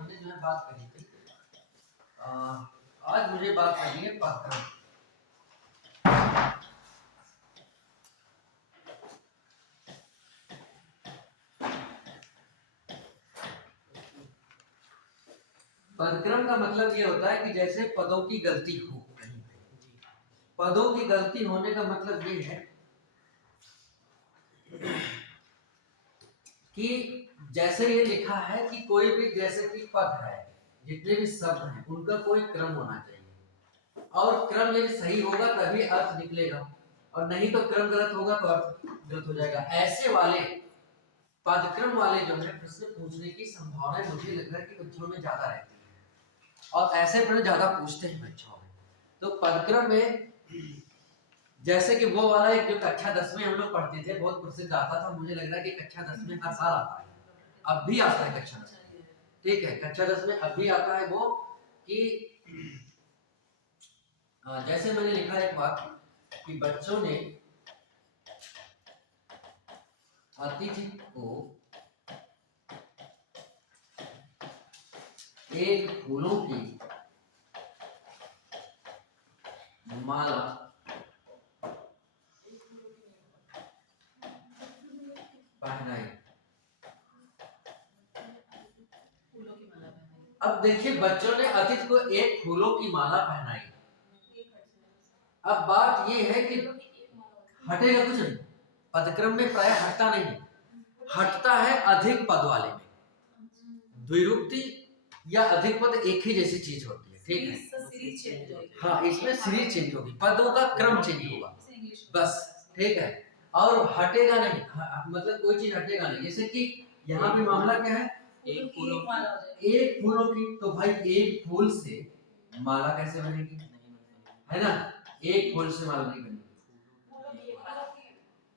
हमने जो है बात करी थी, आज मुझे बात करनी है पदक्रम। पदक्रम का मतलब ये होता है कि जैसे पदों की गलती हो कहीं पे। पदों की गलती होने का मतलब ये है कि जैसे ये लिखा है कि कोई भी जैसे कि पद है, जितने भी शब्द हैं उनका कोई क्रम होना चाहिए, और क्रम यदि सही होगा तभी अर्थ निकलेगा, और नहीं तो क्रम गलत होगा तो अर्थ गलत हो जाएगा। ऐसे वाले पदक्रम वाले जो है प्रश्न पूछने की संभावना मुझे लग रहा है कि बच्चों में ज्यादा रहती है, और ऐसे प्रश्न ज्यादा पूछते हैं बच्चों में। तो पदक्रम में जैसे कि वो वाला एक जो कक्षा 10 में हम लोग पढ़ते थे, बहुत प्रसिद्ध आता था, मुझे लग रहा है कि कक्षा 10 में हर साल आता है, अब भी आता है कक्षा 10 में। ठीक है, कक्षा 10 में अब भी आता है वो कि जैसे मैंने लिखा एक बात कि बच्चों ने अतिथि को एक फूलों की माला पहनाई। अब देखिए, बच्चों ने अतिथि को एक फूलों की माला पहनाई। अब बात ये है कि हटेगा कुछ नहीं, पदक्रम में प्राय हटता नहीं, हटता है अधिक पद वाले में। द्विरूक्ति या अधिक पद एक ही जैसी चीज होती है, ठीक है। हाँ, इसमें सीरीज चेंज होगी, पदों का क्रम चेंज होगा बस, ठीक है। और हटेगा नहीं, मतलब कोई चीज हटेगा नहीं। जैसे कि यहाँ पे मामला क्या है, एक फूलों की, तो भाई एक फूल से माला कैसे बनेगी, है ना, एक फूल से माला नहीं बनेगी।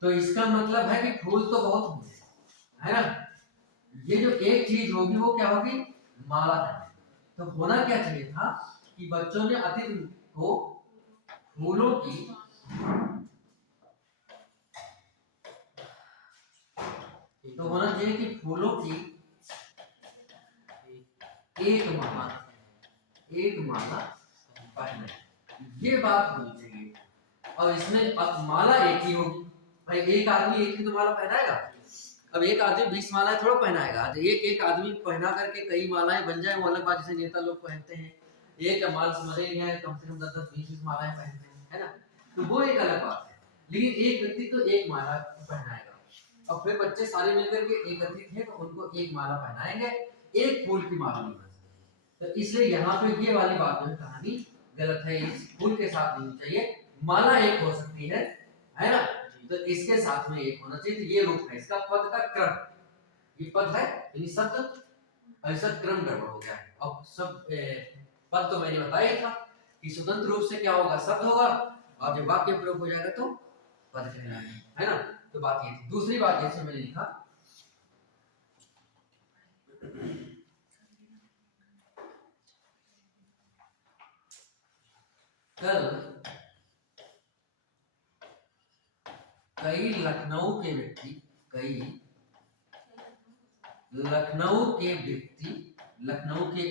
तो इसका मतलब है कि फूल तो बहुत होंगे, है ना, ये जो एक चीज होगी वो क्या होगी, माला है। तो होना क्या चाहिए था कि बच्चों ने अतिथि को फूलों की तो होना चाहिए कि फूलों की एक माला पहने, ये बात होनी चाहिए। और इसमें अब माला एक ही होगी, भाई एक आदमी एक ही तो माला पहनाएगा। अब एक आदमी 20 मालाएं थोड़ा पहनाएगा, एक आदमी पहना करके कई मालाएं बन जाए वो अलग बात, जैसे नेता लोग पहनते हैं, एक माल समझे है कम से कम 10-10 20 मालाएं पहनते हैं, है ना, तो वो एक अलग बात है। लेकिन एक व्यक्ति तो एक माला पहनाएगा, और फिर बच्चे सारे मिलकर के एक अतिथि है तो उनको एक माला पहनाएंगे, एक फूल की माला नहीं बन सकती। तो इसलिए यहाँ पे ये वाली बात जो है कहानी गलत है, इस फूल के साथ नहीं चाहिए, माला एक हो सकती है ना, तो इसके साथ में एक होना चाहिए। तो ये रूप है इसका, पद का क्रम, ये पद है यानी शब्द, ऐसा क्रम गड़बड़ हो गया है। अब सब पद तो मैंने बताया था कि स्वतंत्र रूप से क्या होगा, शब्द होगा, और जब वाक्य प्रयोग हो जाएगा तो पद कहलाएगा, है ना। तो बात ये थी। दूसरी बात जैसे मैंने लिखा, कल कई लखनऊ के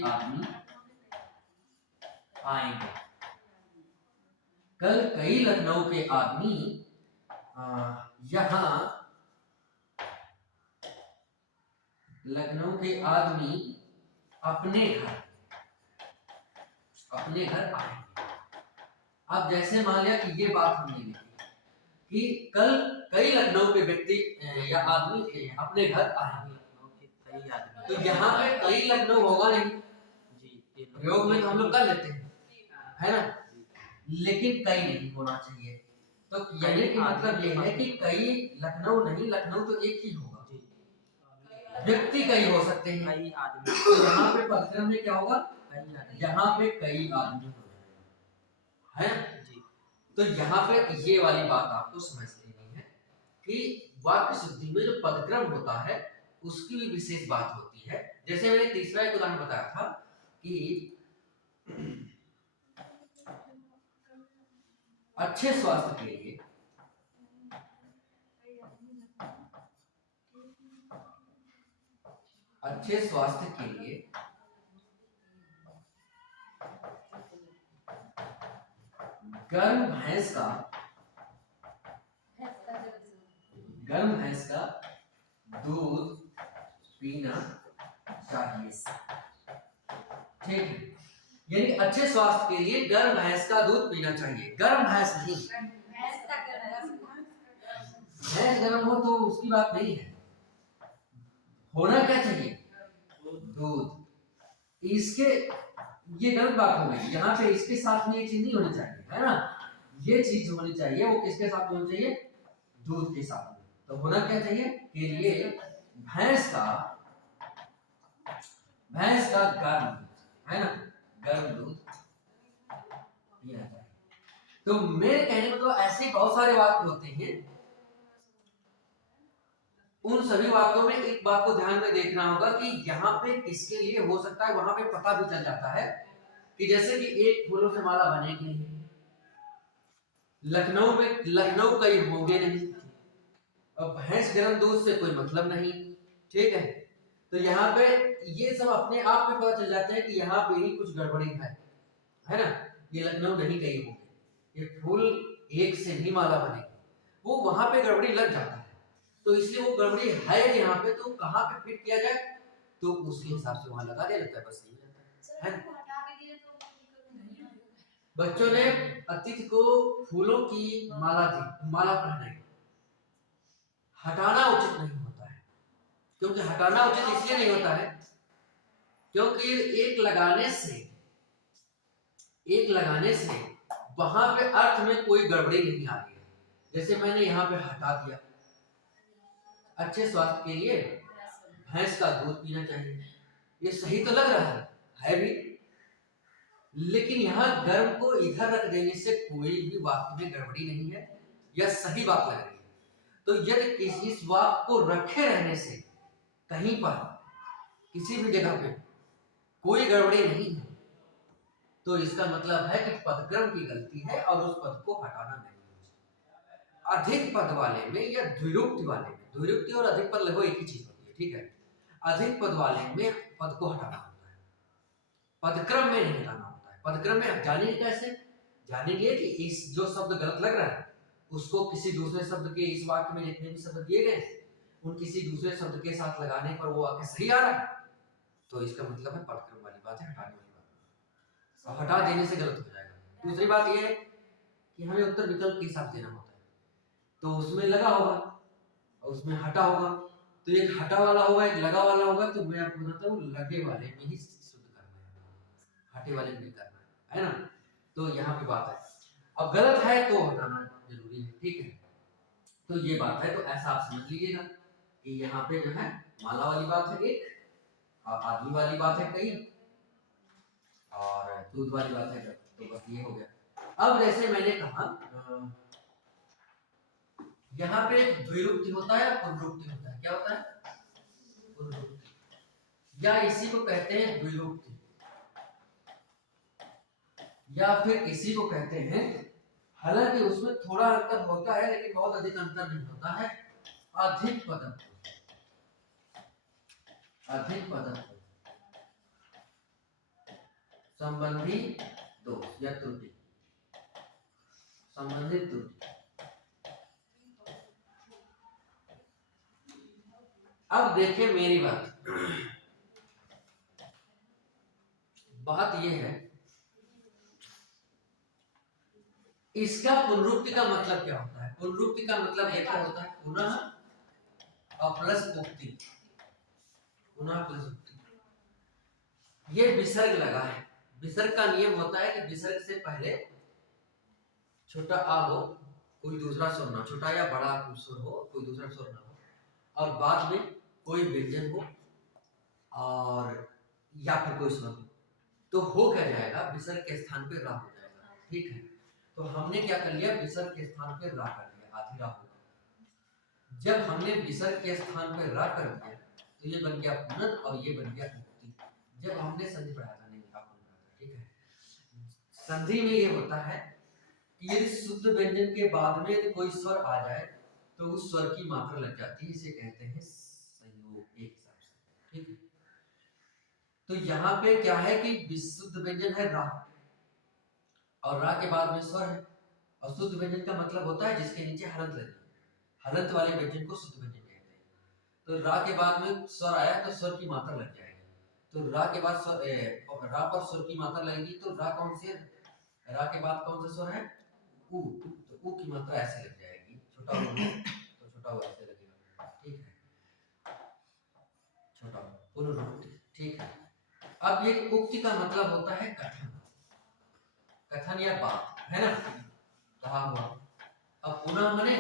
आदमी आएंगे। कल कई लखनऊ के आदमी यहाँ लखनऊ के आदमी अपने घर आएंगे। अब जैसे मान लिया कि ये बात हमने लिखी कि कल कई लखनऊ के व्यक्ति या आदमी अपने घर आएंगे, तो यहाँ पे कई लखनऊ होगा नहीं, प्रयोग में तो हम लोग कर लेते हैं, है ना, लेकिन कई नहीं होना चाहिए। तो यानी कि मतलब ये है कि कई लखनऊ नहीं, लखनऊ तो एक ही होगा, व्यक्ति कई हो सकते हैं, कई आदमी। तो यहाँ पे पदक्रम में क्या होगा, यहाँ पे कई आदमी हो जाएगा, है जी। तो यहाँ पे ये वाली बात आपको समझ लेनी है कि वाक्य शुद्धि में जो पदक्रम होता है उसकी भी विशेष बात होती है। जैसे मैंने तीसरा एक उदाहरण बताया था कि अच्छे स्वास्थ्य के लिए गर्म भैंस का दूध पीना चाहिए। ठीक है, यानी अच्छे स्वास्थ्य के लिए गर्म भैंस का दूध पीना चाहिए। गर्म भैंस नहीं, भैंस गर्म हो तो उसकी बात नहीं है, होना क्या चाहिए? दूध। इसके ये गलत बात हो गई, यहाँ पे इसके साथ में ये चीज नहीं होनी चाहिए, है ना? ये चीज होनी चाहिए, वो किसके साथ में होनी चाहिए? दूध के साथ में। तो होना क्या चाहिए कि ये भैंस का गर्म, है ना, गर्म दूध पीना चाहिए। तो मेरे कहने में तो ऐसे बहुत सारे वाक्य होते हैं, उन सभी वाक्यों में एक बात को ध्यान में देखना होगा कि यहाँ पे किसके लिए हो सकता है, वहां पे पता भी चल जाता है कि जैसे कि एक फूलों से माला बनेगी नहीं, लखनऊ कई होंगे नहीं, और भैंस गर्म दूध से कोई मतलब नहीं। ठीक है, तो यहाँ पे ये सब अपने आप में पता चल जाते हैं कि यहाँ पे ही कुछ गड़बड़ी है ना? ये लखनऊ नहीं कहीं होंगे, ये फूल एक से नहीं माला बनेगी, वो वहां पे गड़बड़ी लग जाता है। तो इसलिए वो गड़बड़ी है यहाँ पे, तो कहाँ पे फिट किया जाए, तो उसके हिसाब से वहां लगा दिया जाता है, बस यही है। बच्चों ने अतिथि को फूलों की माला पहनाई, हटाना उचित नहीं होता है, क्योंकि हटाना उचित इसलिए नहीं होता है क्योंकि एक लगाने से वहां पे अर्थ में कोई गड़बड़ी नहीं आ रही है। जैसे मैंने यहाँ पे हटा दिया, अच्छे स्वास्थ्य के लिए भैंस का दूध पीना चाहिए, ये सही तो लग रहा है भी, लेकिन यहाँ गर्म को इधर रख देने से कोई भी वाक्य में गड़बड़ी नहीं है, यह सही बात लग रही है। तो यदि इस वाक्य को रखे रहने से कहीं पर किसी भी जगह पे कोई गड़बड़ी नहीं है, तो इसका मतलब है कि पदक्रम की गलती है और उस पद को हटाना नहीं है। अधिक पद वाले में या द्विरूक्ति वाले में, द्विरूक्ति और अधिक पद लगभग एक ही चीज होती है, ठीक है? अधिक पद वाले में पद को हटाना होता है, पदक्रम में नहीं हटाना होता है। पदक्रम में आप जानेंगे कैसे? जानेंगे कि इस जो शब्द गलत लग रहा है उसको किसी दूसरे शब्द के, इस वाक्य में जितने भी शब्द दिए गए उन किसी दूसरे शब्द के साथ लगाने पर वो वाक्य सही आ रहा है, तो इसका मतलब है पदक्रम वाली बात है, हटाने वाली बात, और हटा देने से गलत हो जाएगा। दूसरी बात ये है कि हमें उत्तर विकल्प के हिसाब से देना होता है, तो उसमें लगा होगा और उसमें हटा होगा, तो एक हटा वाला होगा एक लगा वाला होगा, तो मैं आपको बताता हूँ लगे वाले में ही शुद्ध करना है, हटे वाले में नहीं करना है ना? तो यहाँ पे बात है, अब गलत है तो हटाना जरूरी है, ठीक है? तो ये बात है, तो ऐसा आप समझ लीजिएगा कि यहाँ पे जो है माला वाली बात है एक, और आदमी वाली बात है कई, और दूध वाली बात है, तो बस ये हो गया। अब जैसे मैंने कहा यहाँ पे एक द्विरूक्ति होता है, पुनरुक्ति होता है। क्या होता है? पुनरुक्ति, या इसी को कहते हैं द्विरूक्ति, या फिर इसी को कहते हैं, हालांकि उसमें थोड़ा अंतर होता है लेकिन बहुत अधिक अंतर नहीं होता है, अधिक पदत्व। अधिक पदत्व संबंधी दोष या त्रुटि, संबंधित त्रुटि। अब देखिए मेरी बात ये है, इसका पुनरुक्ति का मतलब क्या होता है? पुनरुक्ति का मतलब ये क्या होता है? पुनः प्लस उक्ति, पुनः प्लस उक्ति। ये विसर्ग लगा है, विसर्ग का नियम होता है कि विसर्ग से पहले छोटा आ हो, कोई दूसरा स्वर ना, छोटा या बड़ा स्वर हो, कोई दूसरा स्वर ना हो, और बाद में कोई व्यंजन हो और या फिर कोई स्वर हो, तो हो क्या जाएगा? विसर्ग के स्थान पे रा हो जाएगा, ठीक है? तो हमने क्या कर लिया? विसर्ग के स्थान पे रा कर दिया, आधी रा होगा। जब हमने विसर्ग के स्थान पे रा कर दिया तो ये बन गया पुनः और ये बन गया उक्ति। जब हमने संधि पढ़ा था, नहीं आपको पढ़ा था, ठीक है? संधि में ये होता है कि यदि शुद्ध व्यंजन के बाद में यदि कोई स्वर आ जाए तो उस स्वर की मात्रा लग जाती है, इसे कहते हैं संयोग, एक हिसाब से, ठीक है? तो यहाँ पे क्या है कि विशुद्ध व्यंजन है रा, और रा के बाद में स्वर है, और शुद्ध व्यंजन का मतलब होता है जिसके नीचे हलंत लगे, हलंत वाले व्यंजन को शुद्ध व्यंजन कहते हैं। तो रा के बाद में स्वर आया तो स्वर की मात्रा लग जाएगी, तो रा के बाद रा पर स्वर की मात्रा लगेगी, तो रा कौन से, रा के बाद कौन सा स्वर है, उ, तो उ की मात्रा ऐसे लग जाएगी, छोटा उ तो छोटा उ ऐसे लगेगा, ठीक है, छोटा पुनरुक्ति, ठीक है। अब ये उक्ति का मतलब होता है कथन, कथन या बात, है ना, कहा हुआ। अब पुनः मने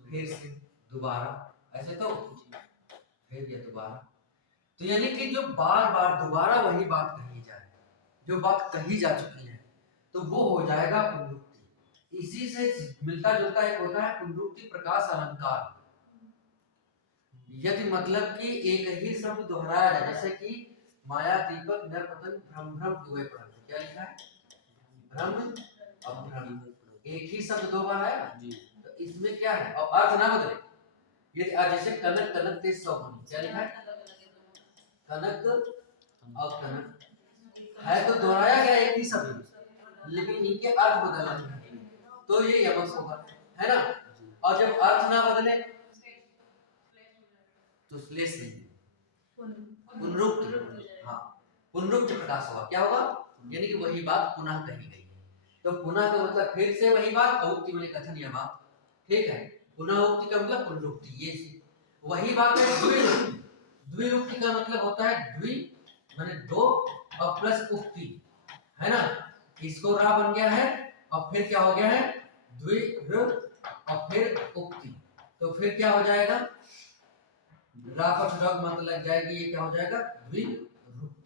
फिर से, दोबारा, ऐसे तो फिर या दोबारा, तो यानी कि जो बार बार दोबारा वही बात कही जाए, जो बात कही जा चुकी है, तो वो हो जाएगा पुनरुक्ति। इसी से मिलता जुलता एक होता है पुनरुक्ति प्रकाश अलंकार। यदि मतलब कि एक ही शब्द दोहराया जाए, जैसे कि माया दीपक नर पतन भ्रम भ्रम हुए पढ़, क्या लिखा है, भ्रम अब भ्रम, एक ही शब्द दो बार आया जी, तो इसमें क्या है, और अर्थ ना बदले, ये जैसे कनक कनक ते सौगुनी, क्या लिखा है, कनक और कनक है तो दोहराया गया एक ही शब्द, लेकिन इनके अर्थ बदल रहे, तो ये यमक होगा, है ना। और जब अर्थ ना बदले तो श्लेष नहीं, पुनरुक्ति, हाँ पुनरुक्ति प्रकाश होगा, क्या होगा, यानी कि वही बात पुनः कही गई है। तो पुनः का मतलब फिर से वही बात, और उक्ति में कथन या बात, ठीक है। पुनः उक्ति का मतलब पुनरुक्ति, ये वही बात है। द्विरुक्ति, द्विरुक्ति का मतलब होता है द्वि माने दो और प्लस उक्ति, है ना, इसको रा बन गया है और फिर क्या हो गया है द्विर और फिर उक्ति, तो फिर क्या हो जाएगा, रा पर छठा मात्रा लग जाएगी, ये क्या हो जाएगा द्विरुक्ति,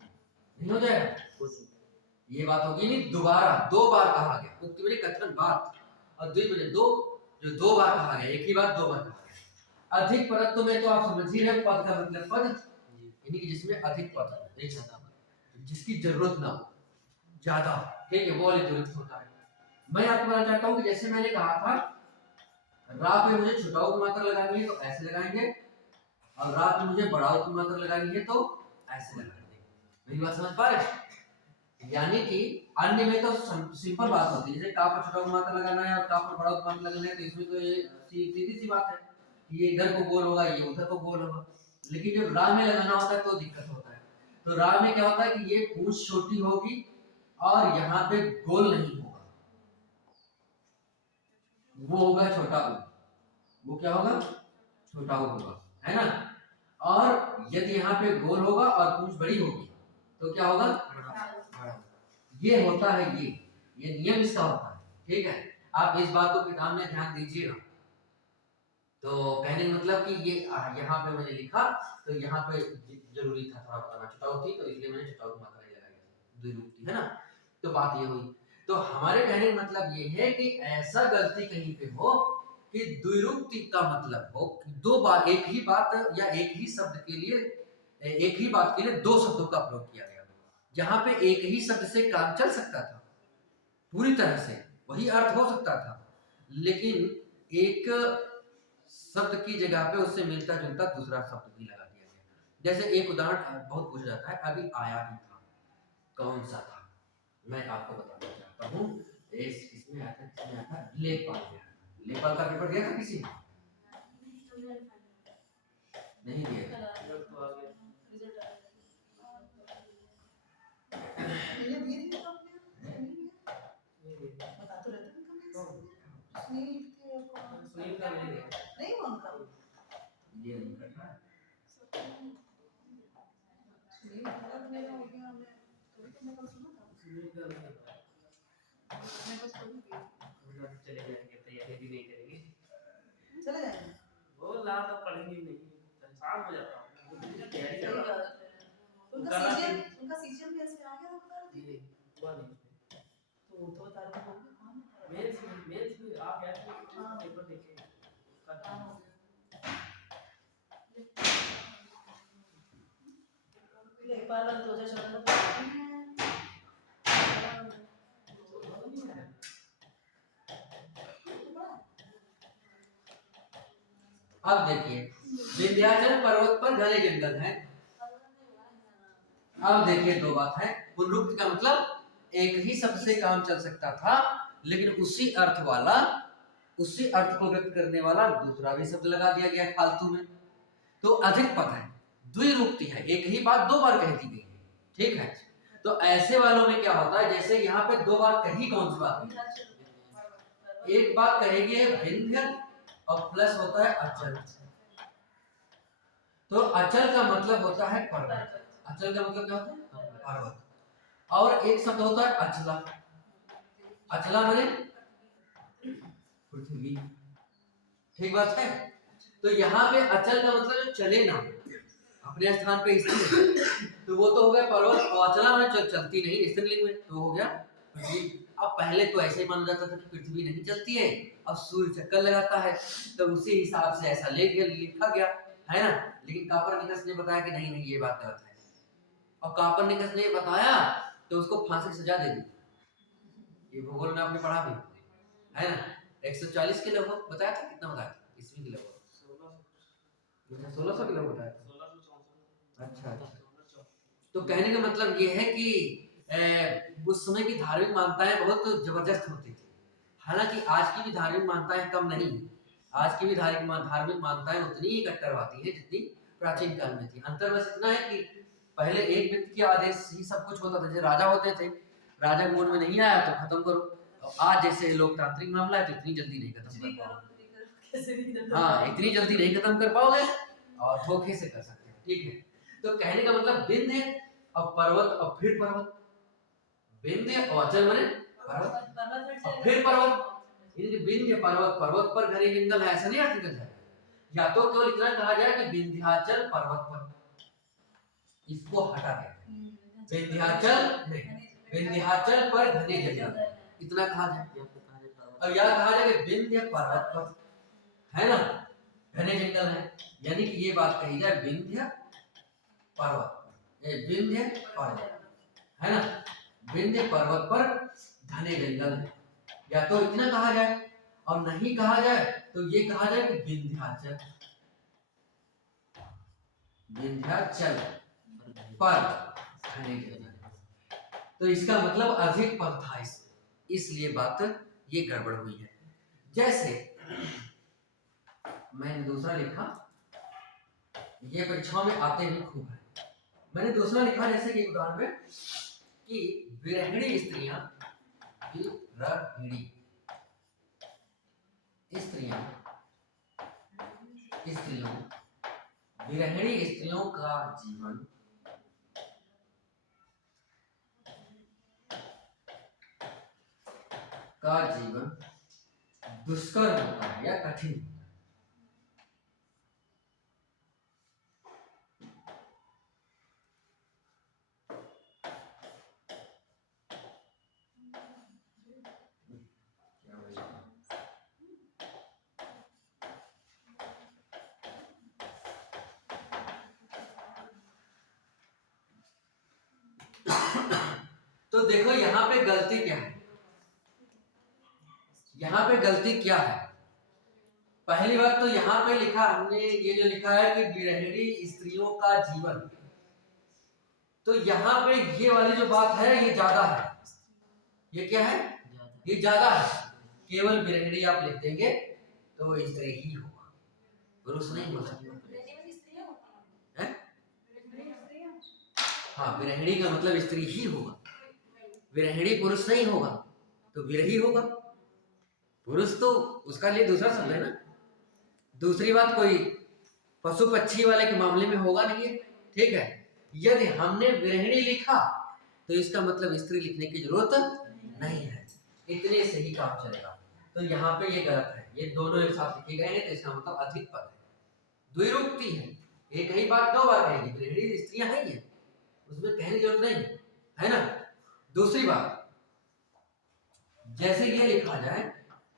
नहीं हो जाएगा, ये बात होगी नहीं, दोबारा दो बार कहा गया, उक्ति में कथन बात, और द्वि में दो, जो दो बार कहा गया, एक ही बात दो बार कहा गया। अधिक परत्व में तो आप समझ ही रहे, पद का मतलब पद, यानी कि जिसमें अधिक पद हो, एक ज्यादा पद, जिसकी जरूरत ना हो ज्यादा, ठीक है, वो द्विरुक्त होता है। मैं आपको बताना चाहता हूँ कि जैसे मैंने कहा था, रा पे मुझे छोटाऊ की मात्रा लगानी है तो ऐसे लगाएंगे, और रा पे मुझे बड़ाऊ की मात्रा लगानी है तो ऐसे लगाएंगे, मेरी बात समझ पा रहे? यानी कि अन्य में तो सिंपल बात होती है, जैसे का पर छोटा मात्रा लगाना है और का पर बड़ा मात्रा लगाना है, तो इसमें तो ये सीधी सी बात है, ये इधर को गोल होगा, ये उधर को गोल होगा। लेकिन जब रा में लगाना होता है तो दिक्कत होता है। तो रा में क्या होता है कि ये पूंछ छोटी होगी और यहाँ पे गोल नहीं होगा, वो होगा छोटा ऊ, वो क्या होगा छोटा ऊ होगा, है ना। और यदि यहाँ पे गोल होगा और पूंछ बड़ी होगी तो क्या होगा, ये होता है, ये नियम इसका होता है, ठीक है। आप इस बात को किताब में ध्यान दीजिएगा। तो कहने का मतलब कि ये यहाँ पे मैंने लिखा तो यहाँ पे जरूरी था थोड़ा बताना, छुटाऊ थी तो इसलिए मैंने छुटाऊ की मात्रा लगाई, द्विरुक्ति, है ना। तो बात ये हुई, तो हमारे कहने का मतलब ये है कि ऐसा गलती कहीं पे हो कि द्विरुक्ति का मतलब हो दो बार एक ही बात या एक ही शब्द के लिए, एक ही बात के लिए दो शब्दों का प्रयोग किया गया, जहां पे एक ही शब्द से काम चल सकता था, पूरी तरह से वही अर्थ हो सकता था, लेकिन एक शब्द की जगह पे उससे मिलता जुलता दूसरा शब्द भी लगा दिया गया। जैसे एक उदाहरण बहुत पूछा जाता है, अभी आया ही था, कौन सा था, मैं आपको बताना चाहता हूँ। इसमें आया था, किसमें आया था, लेखपाल में। लेखपाल का पेपर दिया था किसी ने? नहीं दिया। चले जाएंगे, तैयारी भी नहीं करेंगे, चले जाएंगे, वो ला तो पढ़ेंगे नहीं, शाम हो जाता है तैयारी कर रहा है। उनका सीजन भी ऐसे आ गया, बता रहे थे हुआ नहीं, तो वो तो बता रहे थे मेल्स में आ गया था, पेपर देखे लेखपाल 2014 का अब देखिए, विंध्याचल पर्वत पर घने जंगल है। अब देखिए दो बात है, पुनरुक्ति का मतलब एक ही शब्द से काम चल सकता था, लेकिन उसी अर्थ को व्यक्त करने वाला दूसरा भी शब्द लगा दिया गया फालतू में, तो अधिक पद है, द्विरूक्ति है, एक ही बात दो बार कह दी गई है, ठीक है। तो ऐसे वालों में क्या होता है, जैसे यहाँ पे दो बार कही कौन सी बात है, एक बात कहेगी है विंध्य और प्लस होता है अचल। तो अचल का मतलब होता है पर्वत, अचल का मतलब क्या होता है पर्वत, और एक शब्द होता है अचला, अचला माने पृथ्वी, ठीक बात है। तो यहाँ पे अचल का मतलब जो चले ना, अपने स्थान पे स्थिर, तो वो तो हो गया पर्वत, और अचला में चलती नहीं स्त्रीलिंग में, तो हो गया पृथ्वी। अब पहले तो ऐसे ही माना जाता था कि पृथ्वी नहीं चलती है, अब सूर्य चक्कर लगाता है, तो उसी हिसाब से ऐसा लिखा गया है ना। लेकिन कापरनिकस ने बताया कि नहीं नहीं ये बात गलत है, और कापरनिकस ने बताया तो उसको फांसी की सजा दे दी। ये भूगोल में आपने पढ़ा भी है ना, 140 के लगभग बताया था, कितना बताया था ईस्वी के लगभग 1600 के लगभग बताया था। अच्छा अच्छा, तो कहने का मतलब ये है कि उस समय की धार्मिक मान्यताएं बहुत जबरदस्त होती थी, हालांकि आज की भी धार्मिक मान्यताएं कम नहीं, आज की भी धार्मिक मान्यताएं उतनी ही कट्टरवादी है जितनी प्राचीन काल में थी। अंतर बस इतना है कि पहले एक व्यक्ति के आदेश ही सब कुछ होता था, जैसे राजा होते थे, राजा मूड में नहीं आया तो खत्म करो। आज जैसे लोकतांत्रिक मामला है तो इतनी जल्दी नहीं खत्म कर पाओगे, हाँ इतनी जल्दी नहीं खत्म कर पाओगे, और धोखे से कर सकते हैं, ठीक है। तो कहने का मतलब विंध्य और पर्वत और फिर पर्वत, विंध्य और अचल माने पर्वत और फिर पर्वत, विंध्य पर्वत, पर्वत पर घने जंगल है, ऐसा नहीं अर्थ निकल जाए। या तो केवल इतना कहा जाए कि विंध्याचल पर्वत पर, इसको हटा दे, विंध्याचल नहीं, विंध्याचल पर घने जंगल, इतना कहा जाए। और यह कहा जाए कि विंध्य पर्वत पर, है ना, घने जंगल है, यानी कि ये बात कही जाए विंध्य पर्वत, विंध्य पर्वत है ना, विंध्य पर्वत पर घने जंगल है। या तो इतना कहा जाए, और नहीं कहा जाए तो ये कहा जाए कि विंध्याचल, विंध्याचल पर घने जंगल, तो इसका मतलब अधिक पद था इसलिए बात ये गड़बड़ हुई है। जैसे मैंने दूसरा लिखा, ये परीक्षाओं में आते भी खूब है, मैंने दूसरा लिखा जैसे कि उदाहरण में कि विरहिणी स्त्रियां, विरहिणी स्त्रियों, विरहिणी स्त्रियों का जीवन दुष्कर होता है या कठिन होता है। तो देखो यहाँ पे गलती क्या है, यहाँ पे गलती क्या है। पहली बात तो यहाँ पे लिखा हमने, ये जो लिखा है कि विरहिणी स्त्रियों का जीवन, तो यहाँ पे ये वाली जो बात है ये ज्यादा है, ये क्या है, ये ज्यादा है। केवल विरहिणी आप लिख देंगे तो स्त्री ही होगा, पुरुष नहीं हो सकता। हाँ विरहिणी का मतलब स्त्री ही होगा, विरहिणी पुरुष नहीं होगा, तो विरही होगा, पुरुष तो उसका लिए दूसरा शब्द है ना। दूसरी बात, कोई पशु पक्षी वाले के मामले में होगा नहीं है, ठीक है। यदि हमने विरहिणी लिखा तो इसका मतलब स्त्री लिखने की जरूरत नहीं है, इतने से ही काम चलेगा। तो यहाँ पे ये गलत है, ये दोनों एक साथ लिखे गए हैं, तो इसका मतलब अधिक पद है, द्विरूक्ति है, एक ही बात दो बार कहेगी, विरहिणी स्त्रियां हैं ये, उसमें कहने की जरूरत नहीं है ना। दूसरी बात, जैसे ये लिखा जाए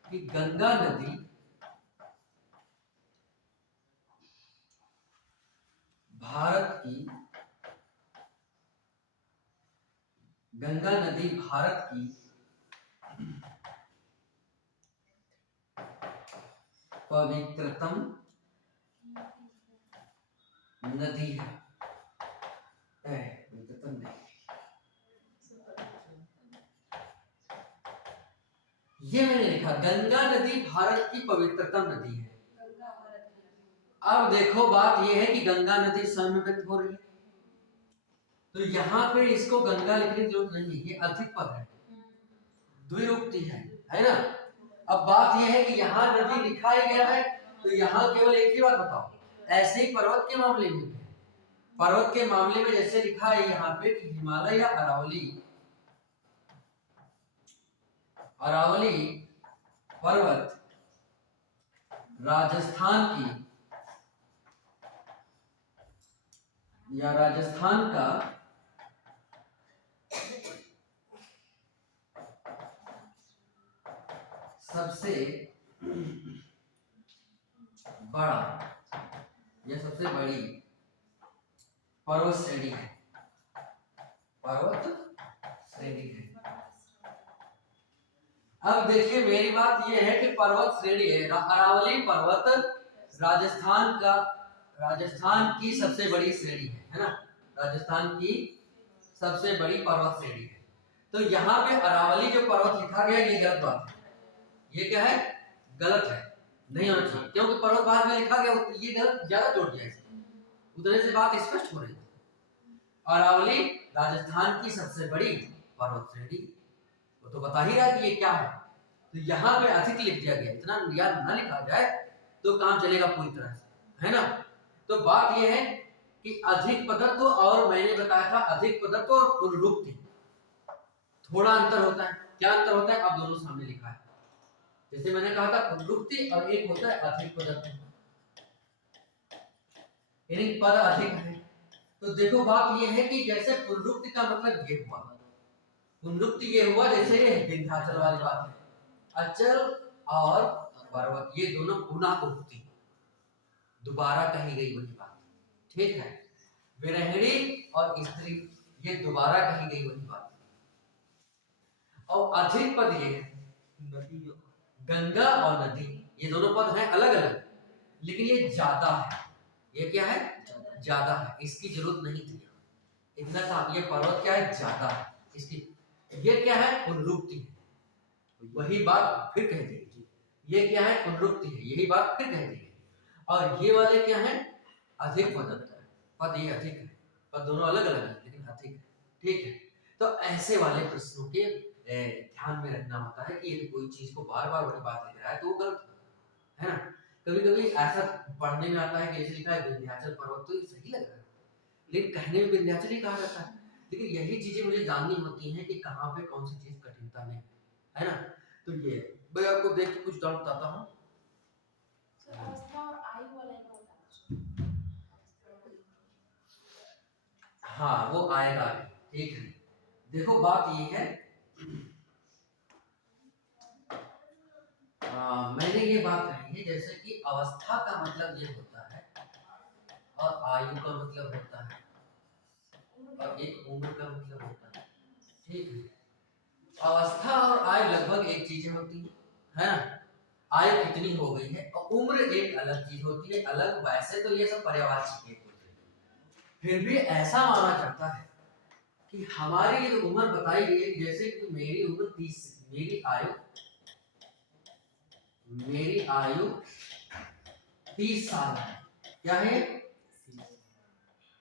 कि गंगा नदी भारत की, गंगा नदी भारत की पवित्रतम नदी है, पवित्रतम नहीं, ये मैंने लिखा, गंगा नदी भारत की पवित्रतम नदी है। अब देखो बात ये है कि गंगा नदी स्वयं में व्यक्त हो रही है, तो यहाँ पे इसको गंगा लिखने की जरूरत नहीं है, ये अधिक पद है, द्विरूक्ति है ना। अब बात यह है कि यहाँ नदी लिखा ही गया है, तो यहाँ केवल एक ही बात बताओ। ऐसे ही पर्वत के मामले में, पर्वत के मामले में जैसे लिखा है यहाँ पे कि हिमालय या अरावली, अरावली पर्वत राजस्थान की या राजस्थान का सबसे बड़ा या सबसे बड़ी पर्वत श्रेणी है, पर्वत श्रेणी है। अब देखिए मेरी बात यह है कि पर्वत श्रेणी है, अरावली पर्वत राजस्थान का, राजस्थान की सबसे बड़ी श्रेणी है ना, राजस्थान की सबसे बड़ी पर्वत श्रेणी है। तो यहाँ पे अरावली जो पर्वत लिखा गया ये गलत बात है, ये क्या है, गलत है, नहीं होना चाहिए, क्योंकि पर्वत बाद में लिखा गया, ये गलत ज्यादा जोड़ दिया है, उतने से बात स्पष्ट हो रही है। अरावली राजस्थान की सबसे बड़ी पर्वत श्रेणी, वो तो बता ही रहा है कि ये क्या है, तो यहाँ पे अधिक लिख दिया गया, इतना याद ना लिखा जाए तो काम चलेगा पूरी तरह से, है ना। तो बात यह है कि अधिक पदत्व और मैंने बताया था अधिक पदत्व और पुनरुक्ति थोड़ा अंतर होता है। क्या अंतर होता है, आप दोनों सामने लिखा है। जैसे मैंने कहा था पुनरुक्ति और एक होता है अधिक पदत्व, यानी पद अधिक है। तो देखो बात यह है कि जैसे पुनरुक्ति का मतलब ये हुआ, पुनरुक्ति ये हुआ जैसे ये विंध्याचल वाली बात है, अचल और पर्वत ये दोनों पुनः उक्ति, दोबारा कही गई वही बात, ठीक है। विरहिणी और स्त्री ये दोबारा कही गई वही बात। और अधिक पद ये है, गंगा और नदी ये दोनों पद हैं अलग अलग, लेकिन ये ज्यादा है, ये क्या है, ज्यादा है, इसकी जरूरत नहीं थी, इतना था। ये पर्वत क्या है, ज्यादा है, इसकी ये क्या है, पुनरुक्ति है, वही बात फिर कह दी। ये क्या है, पुनरुक्ति है, यही बात फिर कह दी। और ये वाले क्या है, अधिक पद, पद ये अधिक है, पद दोनों अलग अलग है लेकिन अधिक है, ठीक है। तो ऐसे वाले प्रश्नों के ध्यान में रखना होता है कि यदि कोई चीज को बार बार वही बात लिख रहा है तो वो गलत है ना। कभी कभी ऐसा पढ़ने में आता है कि जैसे लिखा है विंध्याचल पर्वत, तो ये सही लग रहा है लेकिन कहने में विंध्याचल ही कहा जाता है, लेकिन यही चीजें मुझे जाननी होती हैं कि कहाँ पे कौन सी चीज कठिनता में है ना। तो ये मैं आपको देख के कुछ डाउट बताता हूँ। हाँ वो आएगा, ठीक है। देखो बात ये है, मैंने ये बात कही है जैसे कि अवस्था का मतलब ये होता है और आयु का मतलब होता है और एक उम्र का मतलब होता है, ठीक है। अवस्था और आयु लगभग एक चीज होती है ना, आयु कितनी हो गई है, और उम्र एक अलग चीज होती है, अलग। वैसे तो ये सब पर्यायवाची होते हैं, फिर भी ऐसा माना जाता है कि हमारी जो उम्र बताई गई है, जैसे कि मेरी उम्र 30, मेरी आयु 30 साल है, क्या है,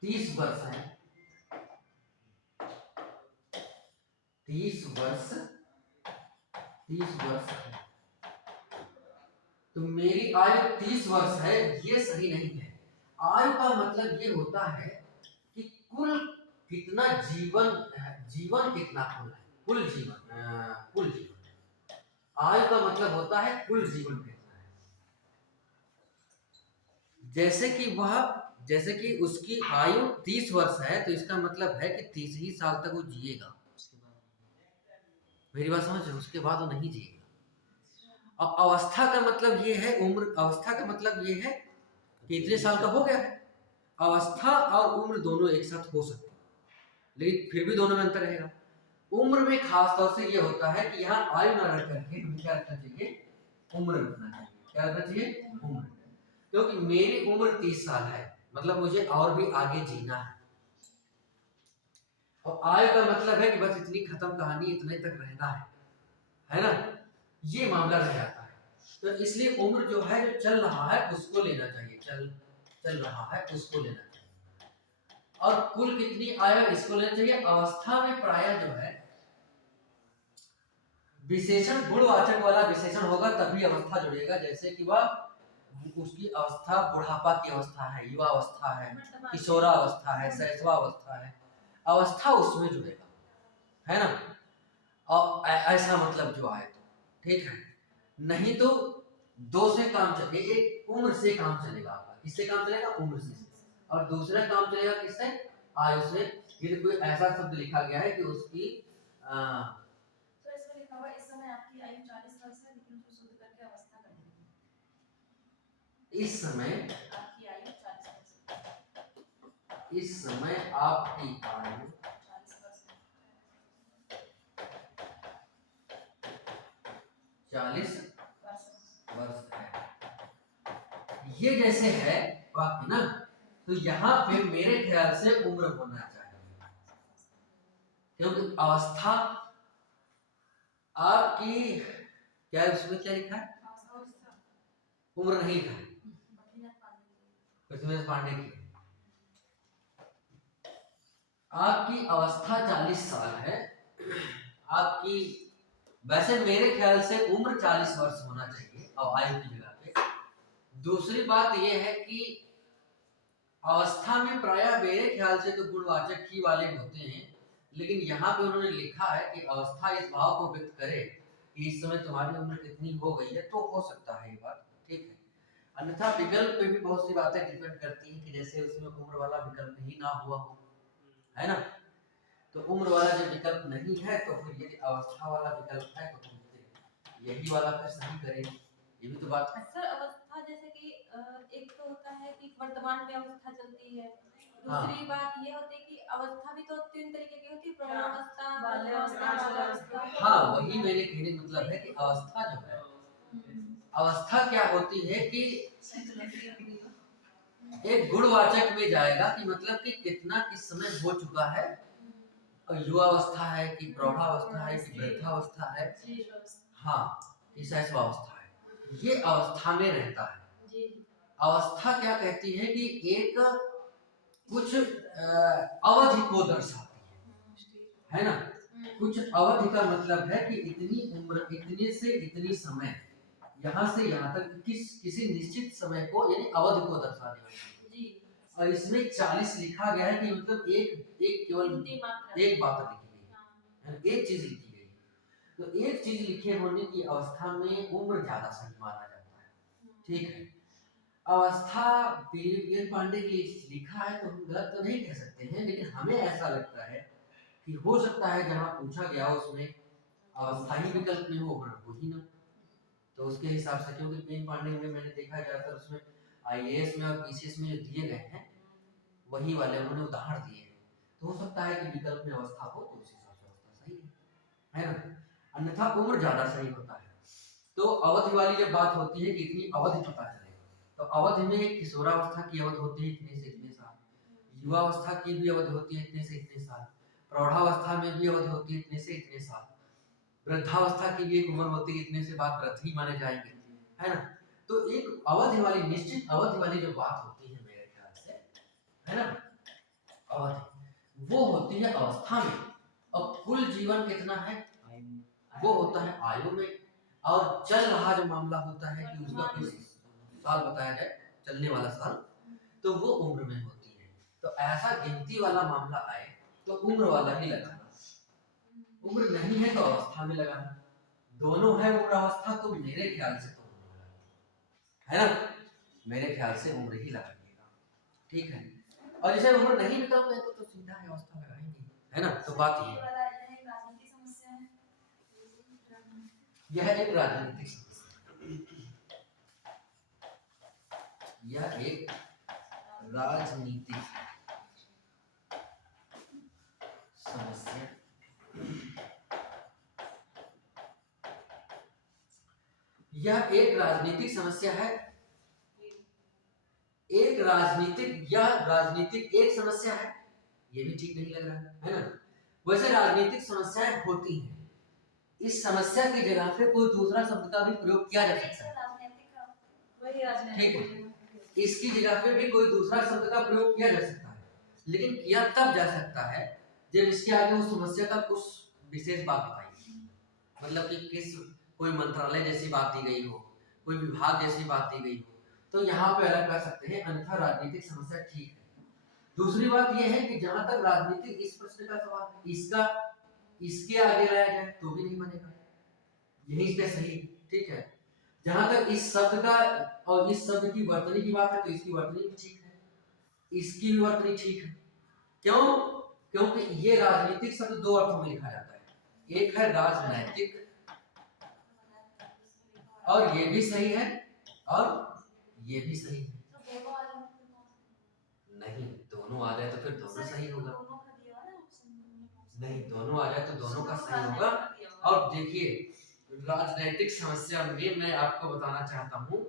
30 वर्ष है, 30 वर्ष है। तो मेरी आयु 30 वर्ष है, ये सही नहीं है। आयु का मतलब ये होता है कि कुल कितना जीवन कितना कुल है, कुल जीवन। आयु का मतलब होता है कुल जीवन कितना है। जैसे कि उसकी आयु 30 वर्ष है, तो इसका मतलब है कि 30 ही साल तक वो जिएगा, मेरी बात समझ रहे, उसके बाद वो नहीं जिएगा। और अवस्था का मतलब ये है, उम्र, अवस्था का मतलब ये है कि इतने साल का हो गया है। अवस्था और उम्र दोनों एक साथ हो सकते हैं, लेकिन फिर भी दोनों में अंतर रहेगा। उम्र में खास तौर से ये होता है कि यहाँ आयु ना रख करके हमें क्या रखना चाहिए, उम्र रखना चाहिए। क्या रखना चाहिए, उम्र, क्योंकि मेरी उम्र 30 साल है, मतलब मुझे और भी आगे जीना है। और आयु का मतलब है कि बस इतनी खत्म कहानी, इतने तक रहना है ना। ये मामला रह जाता है। तो इसलिए उम्र जो है, जो चल रहा है उसको लेना चाहिए, चल रहा है उसको लेना चाहिए। और कुल कितनी आयु इसको लेना चाहिए। अवस्था में प्राय जो है विशेषण गुणवाचक वाला विशेषण होगा तभी अवस्था जुड़ेगा। जैसे कि वह उसकी अवस्था बुढ़ापा की अवस्था है, युवा अवस्था है, किशोरावस्था है, शैशवावस्था है, अवस्था उसमें जुड़ेगा, है ना। और ऐसा मतलब जो आए तो ठीक है, नहीं तो दो से काम चले, एक उम्र से काम चलेगा आपका, किससे काम चलेगा, उम्र से, और दूसरा काम चलेगा किससे, आयु से। ये कोई ऐसा शब्द लिखा गया है कि उसकी तो इसमें लिखा हुआ इस समय आपकी आयु 40 वर्ष है, लेकिन उसको शुद्ध करके अवस्था कर देंगे। इस समय आपकी आयु 40 वर्ष है। इस समय आपकी आयु 40 वर्ष है। 40 वर्ष है। ये जैसे है वाक्य ना, तो यहाँ पे मेरे ख्याल से उम्र होना चाहिए, क्योंकि अवस्था आपकी क्या है, उसमें क्या लिखा है, उम्र नहीं लिखा है, पृथ्वीनाथ पांडे की आपकी अवस्था 40 साल है आपकी। वैसे मेरे ख्याल से उम्र 40 वर्ष होना चाहिए और आयु की जगह पे। दूसरी बात यह है कि अवस्था में प्राय मेरे ख्याल से तो गुणवाचक ही वाले होते हैं, लेकिन यहाँ पे उन्होंने लिखा है कि अवस्था इस भाव को व्यक्त करे कि इस समय तुम्हारी उम्र कितनी हो गई है, तो हो सकता है ये बात, ठीक है। अन्यथा विकल्प पे भी बहुत सी बातें डिपेंड करती हैं कि जैसे उसमें उम्र वाला विकल्प ही ना हुआ हो, है ना। तो उम्र वाला जब विकल्प नहीं है तो फिर यदि अवस्था वाला विकल्प है तो फिर यही वाला फिर सही करें, ये भी तो बात है। सर अवस्था जैसे कि एक तो होता है कि वर्तमान में अवस्था चलती है, दूसरी बात ये होती है कि अवस्था भी तो 3 तरीके की होती है, प्रौढ़ावस्था, बाल्यावस्था, बालावस्था। हाँ, वही मेरे कहने का मतलब है कि अवस्था जो है, अवस्था क्या होती है कि एक गुणवाचक में जाएगा कि मतलब कि कितना किस समय हो चुका है, और युवावस्था है कि प्रौढ़ावस्था है कि वृद्धावस्था है, हाँ कि शैशवावस्था है, ये अवस्था में रहता है। अवस्था क्या कहती है कि एक कुछ अवधि को दर्शाती है ना। कुछ अवधि का मतलब है कि इतनी उम्र, इतने से इतनी समय, यहाँ से यहाँ तक किसी निश्चित समय को यानी अवधि को दर्शाने वाली। और इसमें 40 लिखा गया है कि मतलब एक केवल एक बात लिखी गई, एक चीज लिखी गई। तो एक चीज लिखे होने की अवस्था में उम्र ज्यादा सही माना जाता है, ठीक है। अवस्था पीएन पांडे के लिए लिखा है तो हम गलत तो नहीं कह सकते हैं, लेकिन हमें ऐसा लगता है कि हो सकता है जहाँ पूछा गया उसमें अवस्था ही विकल्प में हो ही ना, तो उसके हिसाब से, क्योंकि पीएन पांडे में मैंने देखा जाता उसमें आईएएस में और पीसीएस में जो दिए गए हैं वही वाले उन्होंने उदाहरण दिए हैं, तो हो सकता है कि विकल्प में अवस्था हो तो उस हिसाब से अवस्था सही है ना, अन्यथा उम्र ज्यादा सही होता है। तो अवधि वाली जब बात होती है कि इतनी अवधि पता चले, तो अवधि में किशोरावस्था की अवधि होती है इतने से इतने साल, युवावस्था की भी अवधि होती है इतने से इतने साल, प्रौढ़ावस्था में भी अवधि होती है इतने से इतने साल, वृद्धावस्था की भी एक उम्र होती है इतने से बाद वृद्धि माने जाएंगे, है ना। तो एक अवधि वाली, निश्चित अवधि वाली जो बात होती है मेरे ख्याल से, है ना, अवधि वो होती है अवस्था में। अब कुल जीवन कितना है वो होता है आयु में, और चल रहा जो मामला होता है कि उसका किस साल बताया जाए, चलने वाला साल, तो वो उम्र में होती है। तो ऐसा गिनती वाला मामला आए तो उम्र वाला ही लगाना, उम्र नहीं है तो अवस्था में लगाना, दोनों है उम्र अवस्था तो मेरे ख्याल से तो उम्र लगाना, है ना, मेरे ख्याल से उम्र ही लगाइएगा, ठीक है। और जैसे उम्र नहीं विकल्प है तो सीधा है अवस्था लगाएंगे, है ना। तो बात ये यह एक राजनीतिक समस्या, यह एक राजनीतिक समस्या, यह एक राजनीतिक समस्या है, एक राजनीतिक, यह राजनीतिक एक समस्या है, ये भी ठीक नहीं लग रहा है ना। वैसे राजनीतिक समस्याएं होती हैं, इस समस्या की जगह पे कोई दूसरा शब्द का भी प्रयोग किया जा सकता है, वही ठीक है, इसकी जगह पे भी कोई दूसरा शब्द का प्रयोग किया जा सकता है, लेकिन किया तब जा सकता है जब इसके आगे उस समस्या का कुछ विशेष बात बताई, मतलब कि किस कोई मंत्रालय जैसी बात दी गई हो, कोई विभाग जैसी बात दी गई हो, तो यहाँ पे अलग कर सकते हैं, अन्यथा राजनीतिक समस्या ठीक है। दूसरी बात यह है कि जहां तक राजनीतिक इस प्रश्न का सवाल है, इसका इसके आगे लाया जाए तो भी नहीं बनेगा, यही पे सही, ठीक है। जहां तक इस शब्द का और इस शब्द की वर्तनी की बात है तो इसकी वर्तनी भी ठीक है, इसकी भी वर्तनी ठीक है। क्यों? क्योंकि ये राजनीतिक शब्द दो अर्थों में लिखा जाता है, एक है राजनैतिक, और ये भी सही है और ये भी सही है। नहीं, दोनों आ जाए तो फिर दोनों सही होगा, नहीं दोनों आ जाए तो दोनों का सही होगा। और देखिए राजनैतिक समस्या में मैं आपको बताना चाहता हूँ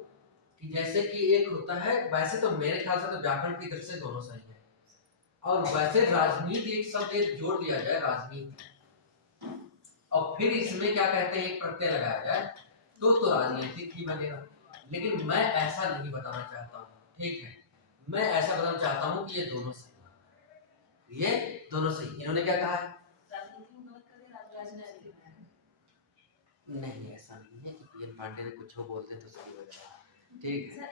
कि जैसे कि एक होता है, वैसे तो मेरे ख्याल से तो व्याकरण की दृष्टि से दोनों सही है, और वैसे राजनीति एक शब्द एक जोड़ दिया जाए राजनीति, और फिर इसमें क्या कहते हैं एक प्रत्यय लगाया जाए तो राजनीतिक ही बनेगा, लेकिन मैं ऐसा नहीं बताना चाहता हूँ, ठीक है। मैं ऐसा बताना चाहता हूँ कि ये दोनों सही, ये दोनों सही। इन्होंने क्या कहा है? नहीं, ऐसा नहीं है कि पीएन पांडे ने कुछ हो बोलते तो सही हो जाएगा, ठीक है,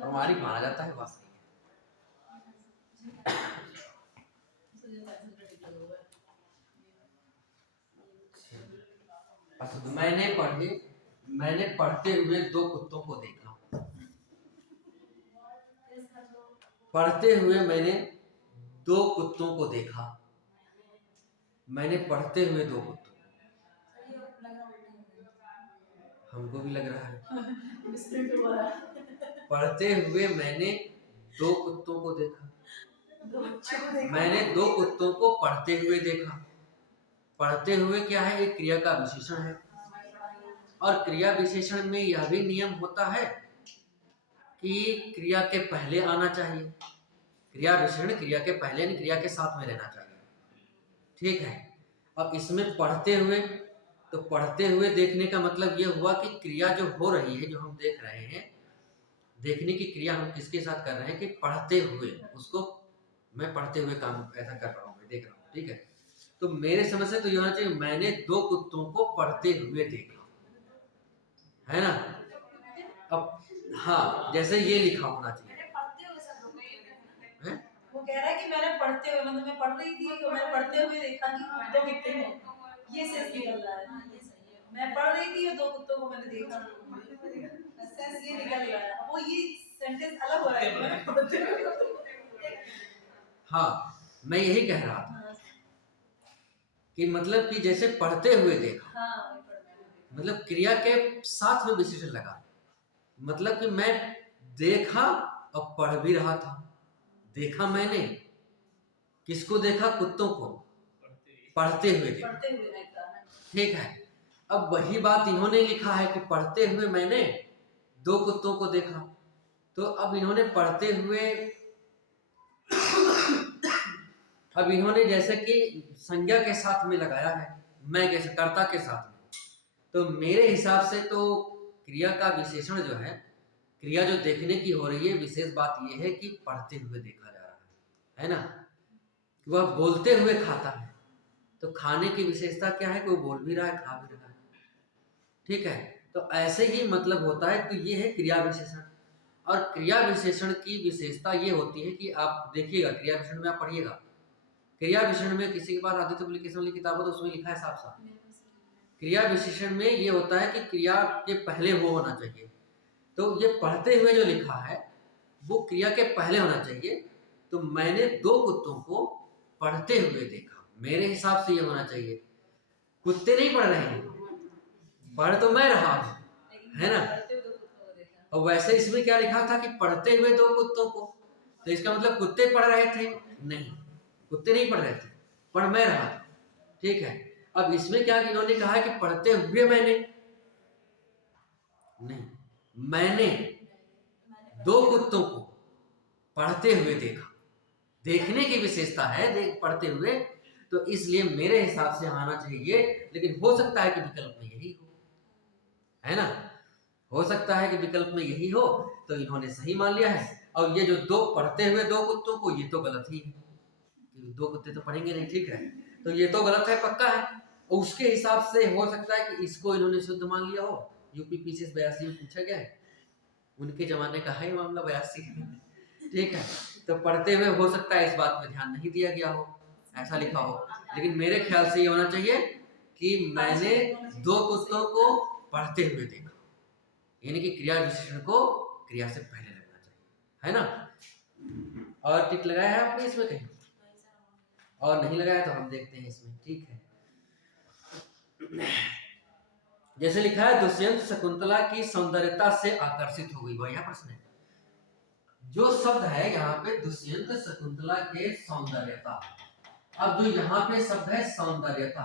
प्रमाणिक माना जाता है, बात सही है। मैंने पढ़ते हुए दो कुत्तों को देखा, पढ़ते हुए मैंने दो कुत्तों को देखा, मैंने पढ़ते हुए दो कुत्तों, हमको भी लग रहा है पढ़ते हुए मैंने दो कुत्तों को देखा, मैंने दो कुत्तों को पढ़ते हुए देखा। पढ़ते हुए क्या है? एक क्रिया का विशेषण है, और क्रिया विशेषण में यह भी नियम होता है कि क्रिया के पहले आना चाहिए, क्रिया विशेषण क्रिया के पहले नहीं क्रिया के साथ में रहना चाहिए, ठीक है। अब इसमें पढ़ते हुए, तो पढ़ते हुए देखने का मतलब यह हुआ कि क्रिया जो हो रही है, जो हम देख रहे हैं, देखने की क्रिया हम किसके साथ कर रहे हैं कि पढ़ते हुए, उसको मैं पढ़ते हुए काम ऐसा कर रहा हूँ, मैं देख रहा हूँ, ठीक है। तो मेरे समझ से तो यह होना चाहिए मैंने दो कुत्तों को पढ़ते हुए देखा, है ना। अब हाँ, जैसे ये लिखा होना चाहिए, वो कह रहा है कि मैंने पढ़ते हुए, मतलब मैं पढ़ रही थी तो मैंने पढ़ते हुए देखा कि दो कुत्ते हैं, ये सेंस निकल रहा है। मैं पढ़ रही थी और दो कुत्तों को मैंने देखा, सेंस ये निकल रहा है। वो ये सेंटेंस अलग हो रहा है, मैंने पढ़ते हुए। हाँ, मैं यही कह रहा था कि मतलब कि जैसे पढ़ते हुए देखा, मतलब क्रिया के साथ में विशेषण लगा, मतलब कि मैं देखा और पढ़ भी रहा था। देखा मैंने किसको देखा? कुत्तों को पढ़ते हुए देखा, ठीक है। अब वही बात इन्होंने लिखा है कि पढ़ते हुए मैंने दो कुत्तों को देखा, तो अब इन्होंने पढ़ते हुए अब इन्होंने जैसे कि संज्ञा के साथ में लगाया है, मैं कैसे कर्ता के साथ में, तो मेरे हिसाब से तो क्रिया का विशेषण जो है, क्रिया जो देखने की हो रही है, विशेष बात यह है कि पढ़ते हुए देखा जा रहा है ना। वह बोलते हुए खाता है, तो खाने की विशेषता क्या है कि वो बोल भी रहा है, खा भी रहा है, ठीक है। तो ऐसे ही मतलब होता है, तो ये है क्रिया विशेषण। और क्रिया विशेषण की विशेषता ये होती है कि आप देखिएगा क्रिया विशेषण में, आप पढ़िएगा क्रिया विशेषण में, किसी के पास आदित्य पब्लिकेशन वाली किताब हो तो उसमें लिखा है साफ साफ, क्रिया विशेषण में ये होता है कि क्रिया के पहले वो होना चाहिए, तो ये पढ़ते हुए जो लिखा है वो क्रिया के पहले होना चाहिए। तो मैंने दो कुत्तों को पढ़ते हुए देखा, मेरे हिसाब से ये होना चाहिए। कुत्ते नहीं पढ़ रहे हैं, पढ़ तो मैं रहा हूँ, है ना। और वैसे इसमें क्या लिखा था कि पढ़ते हुए दो कुत्तों को, तो इसका मतलब कुत्ते पढ़ रहे थे? नहीं, कुत्ते नहीं पढ़ रहे थे, पढ़ मैं रहा था, ठीक है। अब इसमें क्या इन्होंने कहा है कि पढ़ते हुए मैंने, नहीं, मैंने दो कुत्तों को पढ़ते हुए देखा, देखने की विशेषता है, देख पढ़ते हुए, तो इसलिए मेरे हिसाब से आना चाहिए, लेकिन हो सकता है कि विकल्प में यही हो, है ना, हो सकता है कि विकल्प में यही हो, तो इन्होंने सही मान लिया है। और ये जो दो पढ़ते हुए दो कुत्तों को, ये तो गलत ही है, क्योंकि दो कुत्ते तो पढ़ेंगे नहीं, ठीक है, तो ये तो गलत है, पक्का है। और उसके हिसाब से हो सकता है कि इसको इन्होंने शुद्ध मान लिया हो। यूपी पीसीएस 82 में पूछा गया है, उनके जमाने का है मामला 82, ठीक है। तो पढ़ते हुए हो सकता है इस बात पे ध्यान नहीं दिया गया हो, ऐसा लिखा हो, लेकिन मेरे ख्याल से ये होना चाहिए कि मैंने दो कुत्तों को पढ़ते हुए देखा, यानी कि क्रिया विशेषण को क्रिया से पहले लगना चाहिए, है ना। और टिक लगाया है आपने इसमें कहीं, और नहीं लगाया तो हम देखते हैं इसमें, ठीक है। जैसे लिखा है दुष्यंत शकुंतला की सौंदर्यता से आकर्षित हो गई, वह यह प्रश्न है। जो शब्द है यहाँ पे दुष्यंत शकुंतला के सौंदर्यता, अब जो यहाँ पे शब्द है सौंदर्यता,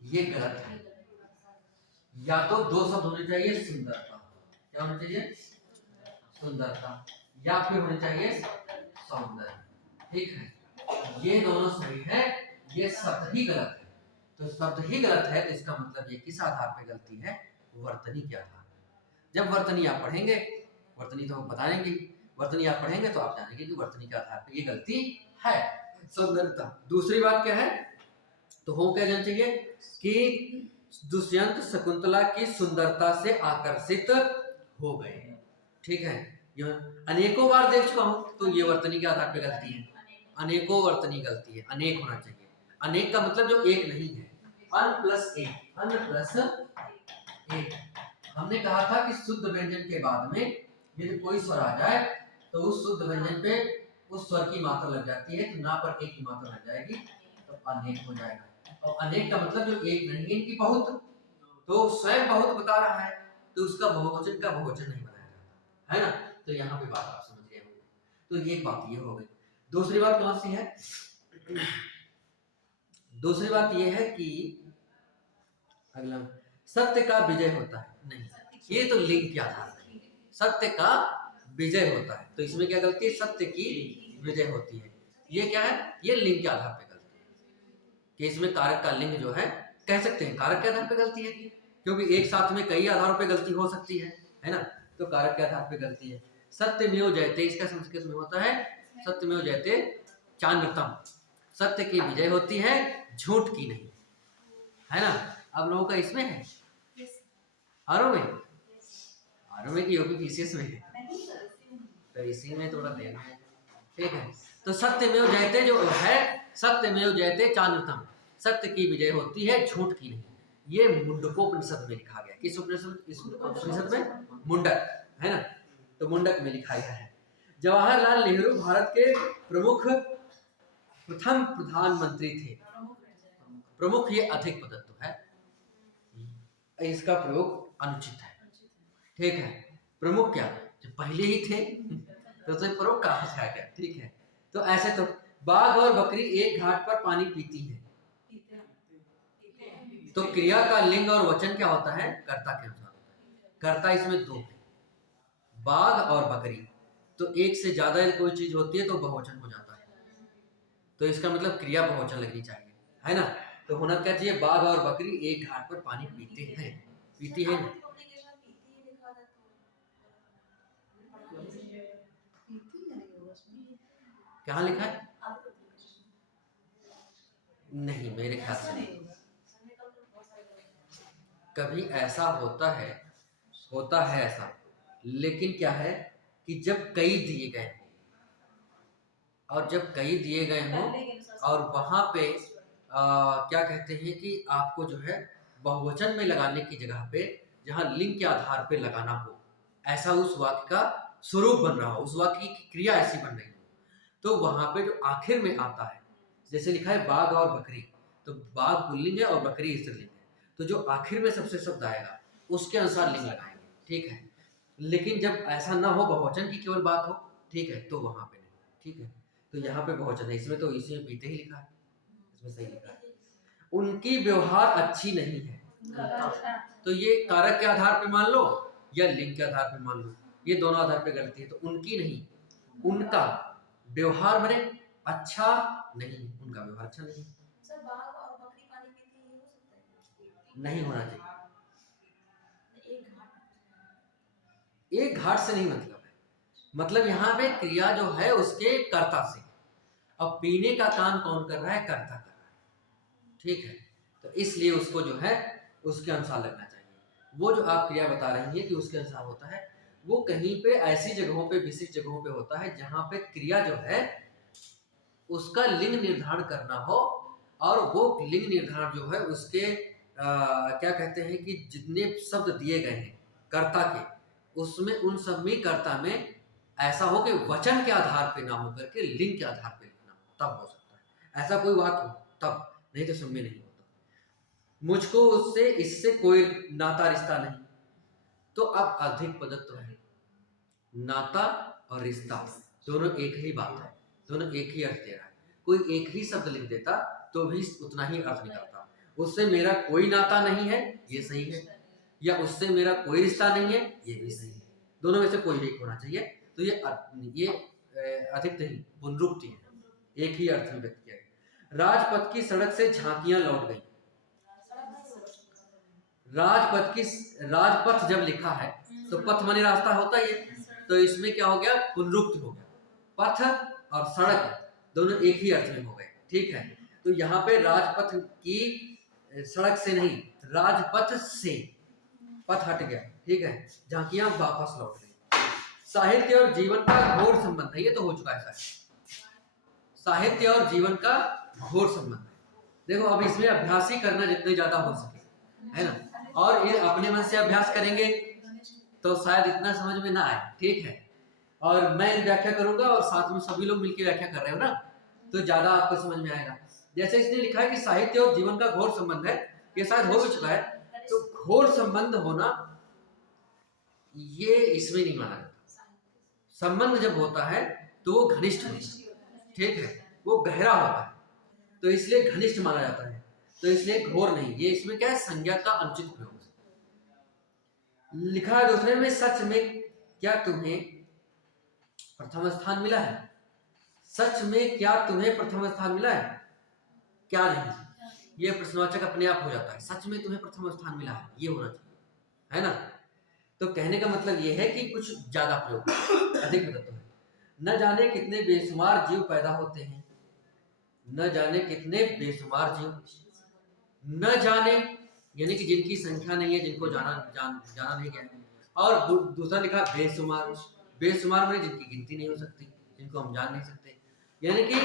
ये गलत है। या तो दो शब्द होने चाहिए सुंदरता, क्या होना चाहिए, सुंदरता, या फिर होने चाहिए सौंदर्य, ठीक है। ये दोनों सही है, ये शब्द ही गलत है। तो शब्द ही गलत है तो इसका मतलब ये किस आधार पे गलती है, वर्तनी के आधार। जब वर्तनी आप पढ़ेंगे, वर्तनी तो हम बता देंगे, वर्तनी आप पढ़ेंगे तो आप जानेंगे कि वर्तनी के आधार पे ये गलती है, सौंदर्यता। दूसरी बात क्या है, तो हो क्या जाना चाहिए कि दुष्यंत शकुंतला की सुंदरता से आकर्षित हो गए, ठीक है। ये अनेकों बार देख चुका हूं, तो ये वर्तनी के आधार पे गलती है, अनेकों वर्तनी गलती है, अनेक होना चाहिए। अनेक का मतलब जो एक नहीं है, अन प्लस एक, अन प्लस एक। हमने कहा था कि शुद्ध व्यंजन के बाद में यदि कोई स्वर आ जाए तो उस शुद्ध व्यंजन पे उस स्वर की मात्रा लग जाती है, तो ना पर एक की मात्रा लग जाएगी, तो अनेक हो जाएगा। और अनेक का मतलब जो एक नहीं है, इनकी बहुत, तो स्वयं बहुत बता रहा है, तो उसका बहुवचन का बहुवचन नहीं बनाया जाता, है ना। तो यहाँ पे बात आप समझ गए होंगे। तो एक बात ये हो गई। दूसरी बात कौन सी है, दूसरी बात ये है कि अगला सत्य का विजय होता है, नहीं, ये तो लिंग के आधार पर सत्य का विजय होता है, तो इसमें क्या गलती है, सत्य की विजय होती है। ये क्या है, ये लिंग के आधार पर गलती है, कि इसमें कारक का लिंग जो है, कह सकते हैं कारक के आधार पर गलती है, क्योंकि एक साथ में कई आधारों पर गलती हो सकती है ना, तो कारक के आधार पर गलती है। सत्यमेव जयते, इसका संस्कृत में होता है सत्यमेव जयते चान्यतम, सत्य की विजय होती है, झूठ की नहीं, है ना। अब लोगों का इसमें है, आरो में की यूपी पीसीएस में है, तो इसी में थोड़ा देना है, ठीक है। तो सत्यमेव जयते जो है, सत्यमेव जयते चान्यतम, सत्य की विजय होती है, झूठ की नहीं। ये मुंडकोपनिषद में लिखा गया, किस उपनिषद में, मुंडक, है ना, तो मुंडक में लिखा गया है। जवाहरलाल नेहरू भारत के प्रथम प्रधानमंत्री थे। प्रमुख ये अधिक पदत्व है, इसका प्रयोग अनुचित है, ठीक है। प्रमुख क्या, जो पहले ही थे तो प्रमुख कहा से आ गया, ठीक है। तो ऐसे तो बाघ और बकरी एक घाट पर पानी पीती है, तो क्रिया का लिंग और वचन क्या होता है, कर्ता के अनुसार होता है। कर्ता इसमें दो है, बाघ और बकरी, तो एक से ज्यादा कोई चीज होती है तो बहुवचन हो जाता है, तो इसका मतलब क्रिया बहुवचन लगनी चाहिए, है ना। तो होना क्या चाहिए, बाघ और बकरी एक घाट पर पानी पीते हैं, पीती है। कहाँ लिखा है, नहीं मेरे ख्याल से नहीं। कभी ऐसा होता है ऐसा, लेकिन क्या है कि जब कई दिए गए हों, और जब कई दिए गए हों और वहां पे क्या कहते हैं कि आपको जो है बहुवचन में लगाने की जगह पे जहां लिंग के आधार पे लगाना हो, ऐसा उस वाक्य का स्वरूप बन रहा हो, उस वाक्य की क्रिया ऐसी बन रही हो, तो वहां पे जो आखिर में आता है, जैसे लिखा है बाघ और बकरी, तो बाघ पुल्लिंग है और बकरी स्त्रीलिंग है, तो जो आखिर में सबसे शब्द आएगा उसके अनुसार लिंग लगाएंगे, ठीक है। लेकिन जब ऐसा ना हो, बहुवचन की केवल बात हो, ठीक है, तो वहां पे नहीं, ठीक है। तो यहाँ पे बहुवचन है, इसमें तो इसी में पीते ही लिखा है, इसमें सही लिखा है। उनकी व्यवहार अच्छी नहीं है, तो ये कारक के आधार पे मान लो या लिंग के आधार पे मान लो, ये दोनों आधार पे गलती है। तो उनकी नहीं, उनका व्यवहार बने अच्छा नहीं, उनका व्यवहार अच्छा नहीं, सर बाघ और बकरी पानी पीती है, ये हो सकता है? नहीं होना चाहिए। एक एक घाट से नहीं मतलब है, मतलब यहाँ पे क्रिया जो है उसके कर्ता से। अब पीने का काम कौन कर रहा है? कर्ता कर रहा है, ठीक है। तो इसलिए उसको जो है उसके अनुसार लगना चाहिए। वो जो आप क्रिया बता रही हैं कि उसके अनुसार होता है, वो कहीं पे ऐसी जगहों पे, विशिष्ट जगहों पे होता है जहां पे क्रिया जो है उसका लिंग निर्धारण करना हो, और वो लिंग निर्धारण जो है उसके क्या कहते हैं कि जितने शब्द दिए गए हैं कर्ता के, उसमें उन सब में कर्ता में ऐसा हो कि वचन के आधार पे ना हो करके लिंग के आधार पे लिखना हो, तब हो सकता है ऐसा कोई वाक्य हो, तब, नहीं तो सब में नहीं होता। मुझको उससे इससे कोई नाता रिश्ता नहीं, तो अब अधिक पदत्व है। नाता और रिश्ता दोनों एक ही बात है, दोनों एक ही अर्थ दे रहा है। कोई एक ही शब्द लिख देता तो भी उतना ही अर्थ निकलता। उससे मेरा कोई नाता नहीं है, ये सही है, या उससे मेरा कोई रिश्ता नहीं है, ये भी सही है। दोनों में से कोई एक होना चाहिए। तो ये अधिक नहीं, पुनरुक्ति है, एक ही अर्थ में व्यक्त किया गया। राजपथ की सड़क से झांकियां लौट गई। राजपथ जब लिखा है तो पथ माने रास्ता होता ही है, तो इसमें क्या हो गया? पुनरुक्ति हो गया। पथ और सड़क दोनों एक ही अर्थ में हो गए, ठीक है। तो यहाँ पे राजपथ की सड़क से नहीं, राजपथ से, पथ हट गया, ठीक है। झांकियां वापस लौट गई। साहित्य और जीवन का घोर संबंध है, ये तो हो चुका है सर। साहित्य और जीवन का घोर संबंध है। देखो अब इसमें अभ्यास ही करना जितने ज्यादा हो सके, है ना। और ये अपने मन से अभ्यास करेंगे तो शायद इतना समझ में ना आए, ठीक है। और मैं व्याख्या करूंगा और साथ में सभी लोग मिलकर व्याख्या कर रहे हो ना, तो ज्यादा आपको समझ में आएगा। जैसे इसने लिखा है कि साहित्य और जीवन का घोर संबंध है, ये शायद हो भी चुका है। तो घोर संबंध होना ये इसमें नहीं माना जाता। संबंध जब होता है तो वो घनिष्ठ होता है, ठीक है, वो गहरा होता है, तो इसलिए घनिष्ठ माना जाता है। तो इसलिए घोर नहीं, ये इसमें क्या है? संज्ञा का अनुचित प्रयोग। लिखा है दूसरे में, सच में क्या तुम्हें प्रथम स्थान मिला है? सच में क्या तुम्हें प्रथम स्थान मिला है? क्या नहीं, ये प्रश्नवाचक अपने आप हो जाता है। सच में तुम्हें प्रथम स्थान मिला है, ये होना चाहिए, है ना। तो कहने का मतलब ये है कि कुछ ज्यादा प्रयोग, अधिक तत्व है। न जाने कितने बेशुमार जीव पैदा होते हैं, न जाने कितने बेशुमार जीव, न जाने यानी कि जिनकी संख्या नहीं है, जिनको जाना नहीं गया। और दूसरा लिखा बेशुमार, बेशुमार में जिनकी गिनती नहीं हो सकती, जिनको हम जान नहीं सकते, यानी कि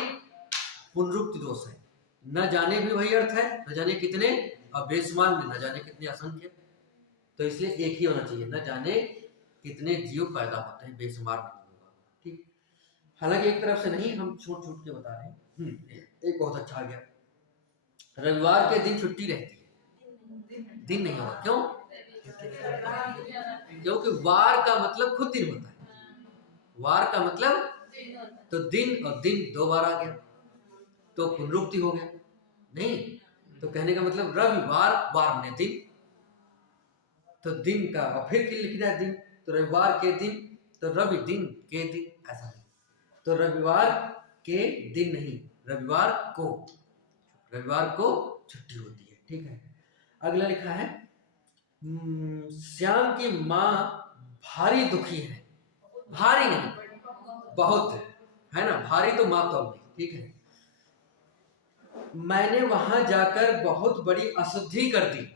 पुनरुक्ति दोष है। न जाने भी वही अर्थ है, न जाने कितने, और बेशुमार में न जाने कितने असंख्य। तो इसलिए एक ही होना चाहिए, न जाने कितने जीव पैदा होते हैं, बेशुमार नहीं होगा, ठीक। हालांकि एक तरफ से नहीं, हम छूट के बता रहे हैं। एक बहुत अच्छा आ गया, रविवार के दिन छुट्टी रहती है, दिन नहीं होगा। क्यों? क्योंकि वार का मतलब खुद दिन होता है, वार का मतलब, तो दिन और दिन दो बार आ गया तो पुनरुक्ति हो गया नहीं। तो कहने का मतलब रविवार, वार ने दिन, तो दिन का और फिर लिखना है दिन, तो रविवार के दिन, तो रवि दिन के दिन, ऐसा नहीं। तो रविवार के दिन नहीं, रविवार को छुट्टी होती है, ठीक है। अगला लिखा है, श्याम की माँ भारी दुखी है। भारी नहीं, बहुत है ना, भारी तो माँ तो नहीं, ठीक है। मैंने वहां जाकर बहुत बड़ी अशुद्धि कर दी।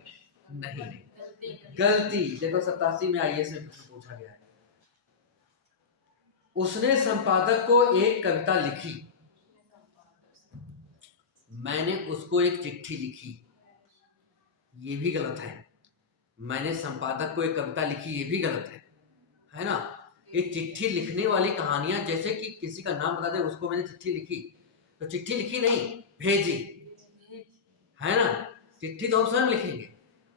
नहीं, गलती। देखो 87 में आईएएस में पूछा गया है। उसने संपादक को एक कविता लिखी, मैंने उसको एक चिट्ठी लिखी, ये भी गलत है। मैंने संपादक को एक कविता लिखी, ये भी गलत है ना। ये चिट्ठी लिखने वाली कहानियां, जैसे कि किसी का नाम बता दे, उसको मैंने चिट्ठी लिखी, तो चिट्ठी लिखी नहीं, भेजी, है ना। चिट्ठी तो हम स्वयं लिखेंगे,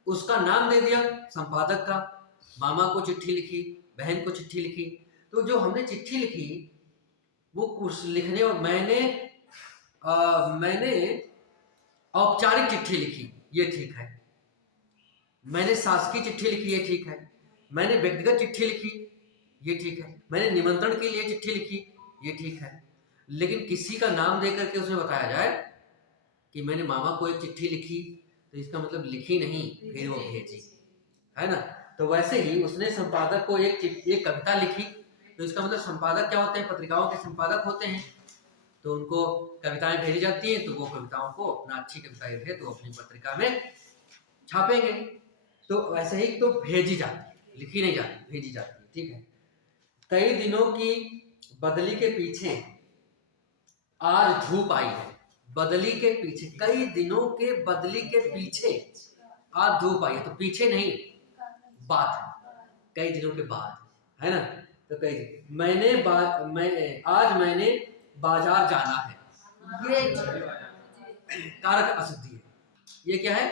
उसका नाम दे दिया संपादक का, मामा को चिट्ठी लिखी, बहन को चिट्ठी लिखी। तो जो हमने चिट्ठी लिखी वो कुछ लिखने, और मैंने औपचारिक चिट्ठी लिखी, ये ठीक है। मैंने शासकीय चिट्ठी लिखी, ये ठीक है। मैंने व्यक्तिगत चिट्ठी लिखी, ये ठीक है। मैंने निमंत्रण के लिए चिट्ठी लिखी, ये ठीक है। लेकिन किसी का नाम दे करके उसे बताया जाए कि मैंने मामा को एक चिट्ठी लिखी, तो इसका मतलब लिखी नहीं, फिर वो भेजी, है ना। तो वैसे ही उसने संपादक को एक कविता लिखी, तो इसका मतलब संपादक क्या होते हैं, पत्रिकाओं के संपादक होते हैं। तो उनको कविताएं भेजी जाती हैं, तो वो कविताओं को अपना अच्छी कविताएं है तो अपनी पत्रिका में छापेंगे। तो वैसे ही तो भेजी जाती है, लिखी नहीं जाती, भेजी जाती है, ठीक है। कई दिनों की बदली के पीछे आज धूप आई है। बदली के पीछे, कई दिनों के बदली के पीछे आज धूप आई है, तो पीछे नहीं, बाद, कई दिनों के बाद, है ना। तो आज मैंने बाजार जाना है, ये कारक अशुद्धि है। ये क्या है,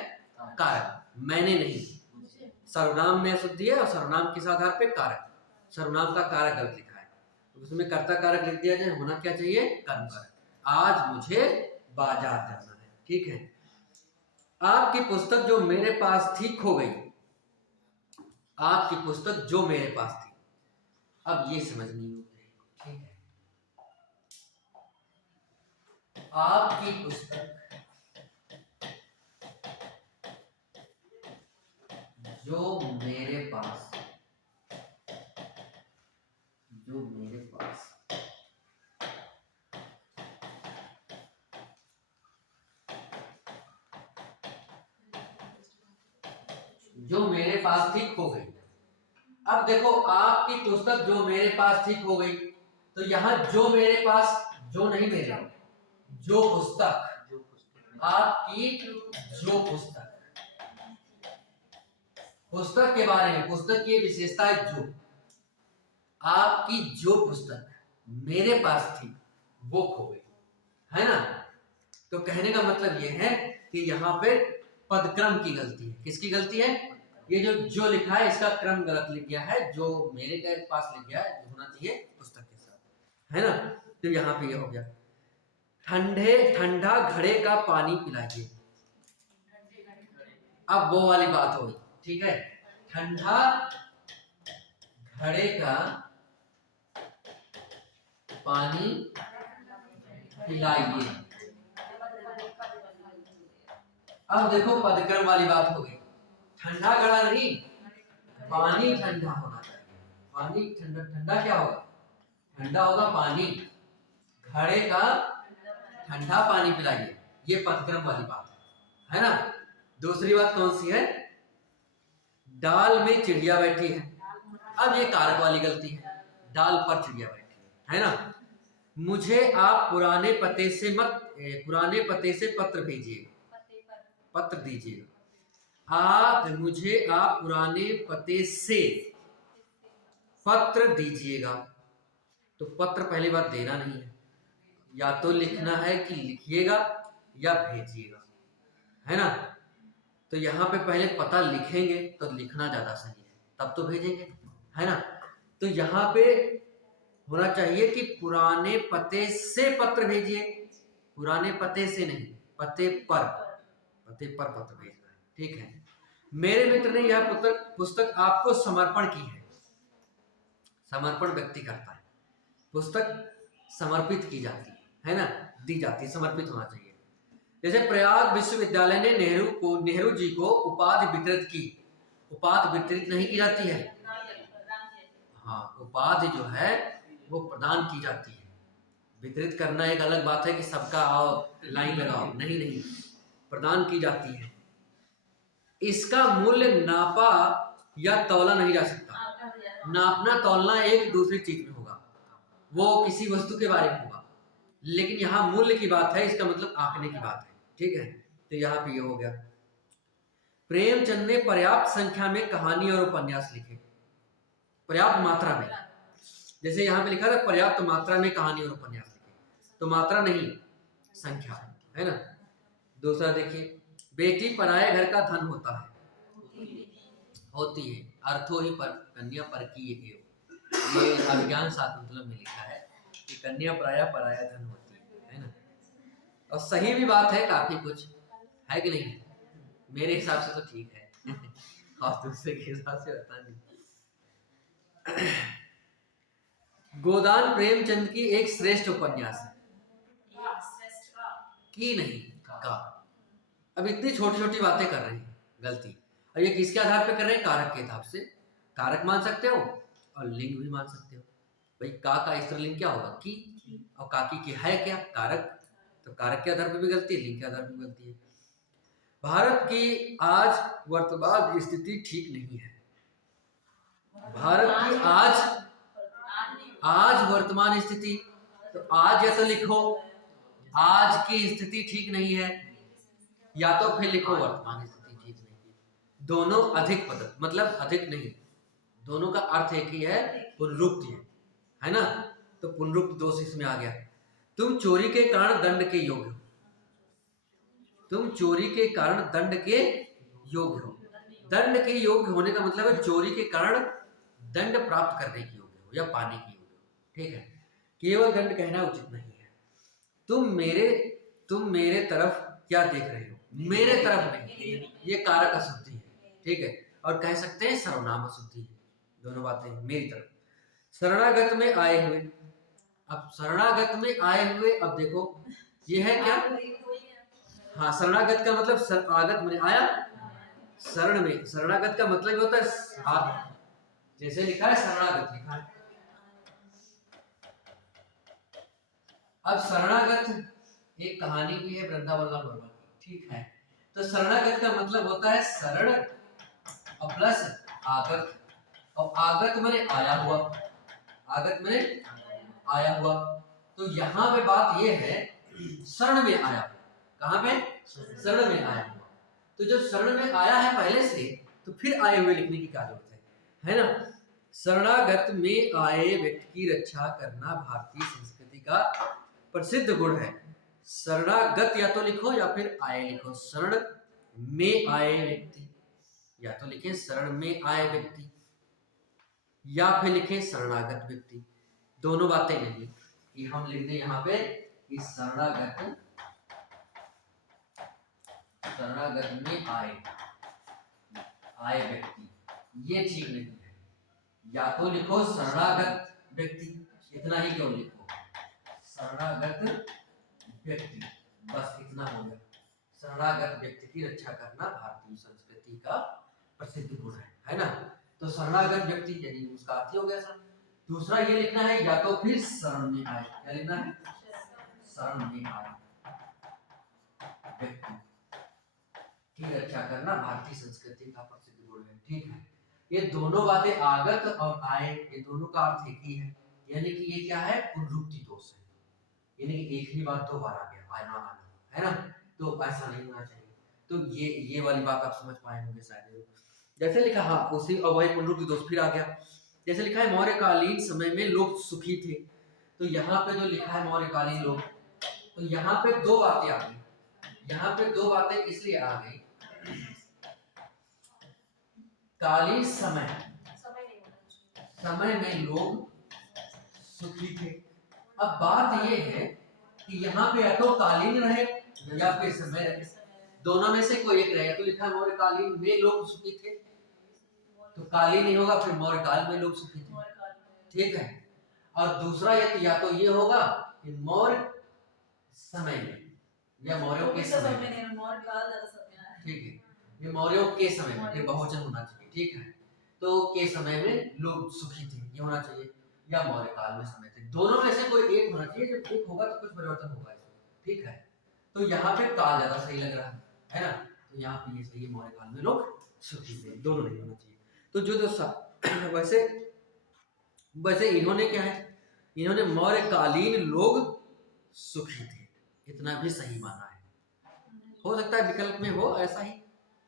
कारक, मैंने नहीं, सर्वनाम में अशुद्धि है और सर्वनाम किस आधार पे, कारक। सर्वनाम का कारक गलत लिखा है, तो उसमें कर्ता कारक लिख दिया जाए, होना क्या चाहिए, कर्म कारक। आज मुझे बाजार जाना है, ठीक है। आपकी पुस्तक जो मेरे पास थी खो गई। आपकी पुस्तक जो मेरे पास थी, अब ये समझनी होगी, ठीक है। आपकी पुस्तक जो मेरे पास, जो मेरे पास, जो मेरे पास थी खो गई। अब देखो, आपकी पुस्तक जो मेरे पास थी खो गई, तो यहां जो मेरे पास, जो नहीं मेरे, जो पुस्तक, आपकी जो पुस्तक, पुस्तक के बारे में, पुस्तक की विशेषता है जो, आपकी जो पुस्तक मेरे पास थी वो खो गई, है ना। तो कहने का मतलब यह है कि यहाँ पे पदक्रम की गलती है। किसकी गलती है, ये जो लिखा है इसका क्रम गलत लिख गया है, जो मेरे के पास लिख गया है, होना चाहिए पुस्तक के साथ, है ना। तो यहाँ पे ये हो गया, ठंडा घड़े का पानी पिलाइए। अब वो वाली बात होगी, ठीक है। ठंडा घड़े का पानी पिलाइए। अब देखो पदक्रम वाली बात हो गई, ठंडा घड़ा नहीं, पानी ठंडा होना चाहिए। पानी ठंडा, ठंडा क्या होगा, ठंडा होगा पानी, घड़े का ठंडा पानी पिलाइए, ये पदक्रम वाली बात है ना। दूसरी बात कौन सी है, डाल में चिड़िया बैठी है। अब ये कारक वाली गलती है, डाल पर चिड़िया बैठी है ना। मुझे आप पुराने पते से पत्र भेजिए, पत्र दीजिए। मुझे आप पुराने पते से पत्र दीजिएगा। तो पत्र पहली बात देना नहीं है, या तो लिखना है कि लिखिएगा या भेजिएगा, है ना। तो यहाँ पे पहले पता लिखेंगे तो लिखना ज्यादा सही है, तब तो भेजेंगे, है ना। तो यहाँ पे होना चाहिए कि पुराने पते से पत्र भेजिए, पुराने पते से नहीं, पते पर पत्र भेजना है, ठीक है। मेरे मित्र ने यह पुस्तक आपको समर्पण की है। समर्पण व्यक्ति करता है, पुस्तक समर्पित की जाती है ना, दी जाती है, समर्पित होना चाहिए। जैसे प्रयाग विश्वविद्यालय ने नेहरू जी को उपाधि वितरित की। उपाधि वितरित नहीं की जाती है, हाँ, उपाधि जो है वो प्रदान की जाती है। वितरित करना एक अलग बात है कि सबका आओ लाइन लगाओ, नहीं, प्रदान की जाती है। इसका मूल्य नापा या तौला नहीं जा सकता। नापना तौलना एक दूसरी चीज में होगा, वो किसी वस्तु के बारे में होगा, लेकिन यहाँ मूल्य की बात है, इसका मतलब आंकने की बात है, ठीक है। तो यहाँ पे ये हो गया। प्रेमचंद ने पर्याप्त संख्या में कहानी और उपन्यास लिखे, पर्याप्त मात्रा में। जैसे यहाँ पे लिखा था पर्याप्त मात्रा में कहानी और उपन्यास लिखे, तो मात्रा नहीं, संख्या, है ना। दूसरा देखिए, बेटी पराये घर का धन होता है, होती है, अर्थो ही पर कन्या पर की ये अभिज्ञान शाकुंतलम में लिखा है कि कन्या पराया धन होती है ना। और सही भी बात है, काफी कुछ है कि नहीं, मेरे हिसाब से तो ठीक है और दूसरे के हिसाब से पता नहीं। गोदान प्रेमचंद की एक श्रेष्ठ उपन्यास है। की नहीं, का। अब इतनी छोटी छोटी बातें कर रहे हैं गलती। और ये किसके आधार पे कर रहे हैं? कारक के हिसाब से। कारक मान सकते हो और लिंग भी मान सकते हो। भाई का स्त्रीलिंग क्या होगा? की। और काकी की है क्या? कारक। तो कारक के आधार पे भी गलती है, लिंग के आधार पे भी गलती है। भारत की आज वर्तमान स्थिति ठीक नहीं है। भारत की आज वर्तमान स्थिति, तो आज या तो लिखो आज की स्थिति ठीक नहीं है, या तो फिर लिखो वर्तमान स्थिति ठीक नहीं है। दोनों अधिक पद, मतलब अधिक नहीं, दोनों का अर्थ एक ही है, पुनरुक्ति है ना। तो पुनरुक्ति दोष इसमें आ गया। तुम चोरी के कारण दंड के योग्य हो। तुम चोरी के कारण दंड के योग्य हो। दंड के योग्य होने का मतलब है चोरी के कारण दंड प्राप्त करने के योग्य हो या पाने के योग्य हो। ठीक है, केवल दंड कहना उचित नहीं है। तुम मेरे तरफ क्या देख रहे हो? मेरे तरफ नहीं, ये कारक अशुद्धि है। ठीक है, और कह सकते हैं सर्वनाम अशुद्धि है। दोनों बातें मेरी तरफ। शरणागत में आए हुए, अब शरणागत में आए हुए, अब देखो ये है क्या? हाँ, शरणागत का मतलब आगत में आया, शरण में। शरणागत का मतलब होता है जैसे लिखा है शरणागत लिखा है। अब शरणागत एक कहानी भी है वृंदावन लाल वर्मा की। ठीक है, तो शरणागत का मतलब होता है शरण और प्लस आगत। और आगत माने आया हुआ, आगत माने आया हुआ। तो यहाँ पे बात ये है शरण में आया। कहाँ पे? शरण में आया हुआ। तो जब शरण में आया है पहले से, तो फिर आए हुए लिखने की क्या जरूरत है ना। शरणागत में आए व्यक्ति की रक्षा करना भारतीय संस्कृति का प्रसिद्ध गुण है। शरणागत या तो लिखो या फिर आए लिखो। शरण में आए व्यक्ति, या तो लिखे शरण में आए व्यक्ति, या फिर लिखे शरणागत व्यक्ति। दोनों बातें नहीं कि हम लिख दें यहाँ पे कि शरणागत में आए व्यक्ति, ये ठीक नहीं है। या तो लिखो शरणागत व्यक्ति, इतना ही क्यों लिखो, शरणागत व्यक्ति, बस इतना हो गया। शरणागत व्यक्ति की रक्षा करना भारतीय संस्कृति का प्रसिद्ध गुण है ना। तो शरणागत व्यक्ति यानी उसका अर्थ हो गया सर। दूसरा ये लिखना है या तो फिर शरण में आए, क्या लिखना है? शरण में आए व्यक्ति की रक्षा करना भारतीय संस्कृति का प्रसिद्ध गुण है। ठीक है, ये दोनों बातें आगत और आए, ये दोनों का अर्थ एक ही है। यानी कि ये क्या है? पुनरुक्ति दोष है। यानी कि एक ही बात दो बार आ गया, आना है ना। तो ऐसा नहीं होना चाहिए। तो ये वाली बात आप समझ पाए होंगे शायद। जैसे लिखा, हाँ उसी और वही पुनरुक्ति दोष फिर आ गया। जैसे लिखा है मौर्यकालीन समय में लोग सुखी थे। तो यहाँ पे जो लिखा है मौर्यकालीन लोग, तो यहाँ पे दो बातें आ गई। यहाँ पे दो बातें इसलिए आ गई, कालीन समय में लोग सुखी थे। अब बात ये है कि यहाँ पे या तो कालीन रहे या फिर समय रहे, दोनों में से कोई एक रहे। तो लिखा है मौर्यकालीन में लोग सुखी थे, तो कालीन नहीं होगा, फिर मौर्यकाल में लोग सुखी थे। ठीक है, और दूसरा या तो ये होगा कि मौर्य समय में या मौर्यों के समय में। ठीक है, ये मौर्यों के समय में, ये बहुवचन होना चाहिए। ठीक है, तो के समय में लोग सुखी थे, ये होना चाहिए, या मौर्य काल में समय थे। दोनों में से कोई एक होना चाहिए। जब एक होगा तो कुछ परिवर्तन होगा इसमें। ठीक है, तो यहाँ पे काल ज्यादा सही लग रहा है ना। तो यहाँ पे ये सही है, मौर्य काल में लोग सुखी थे, दोनों नहीं होना चाहिए। तो जो वैसे इन्होंने क्या है, इन्होंने मौर्यकालीन लोग सुखी थे, इतना भी सही माना है। हो सकता है विकल्प में हो ऐसा ही,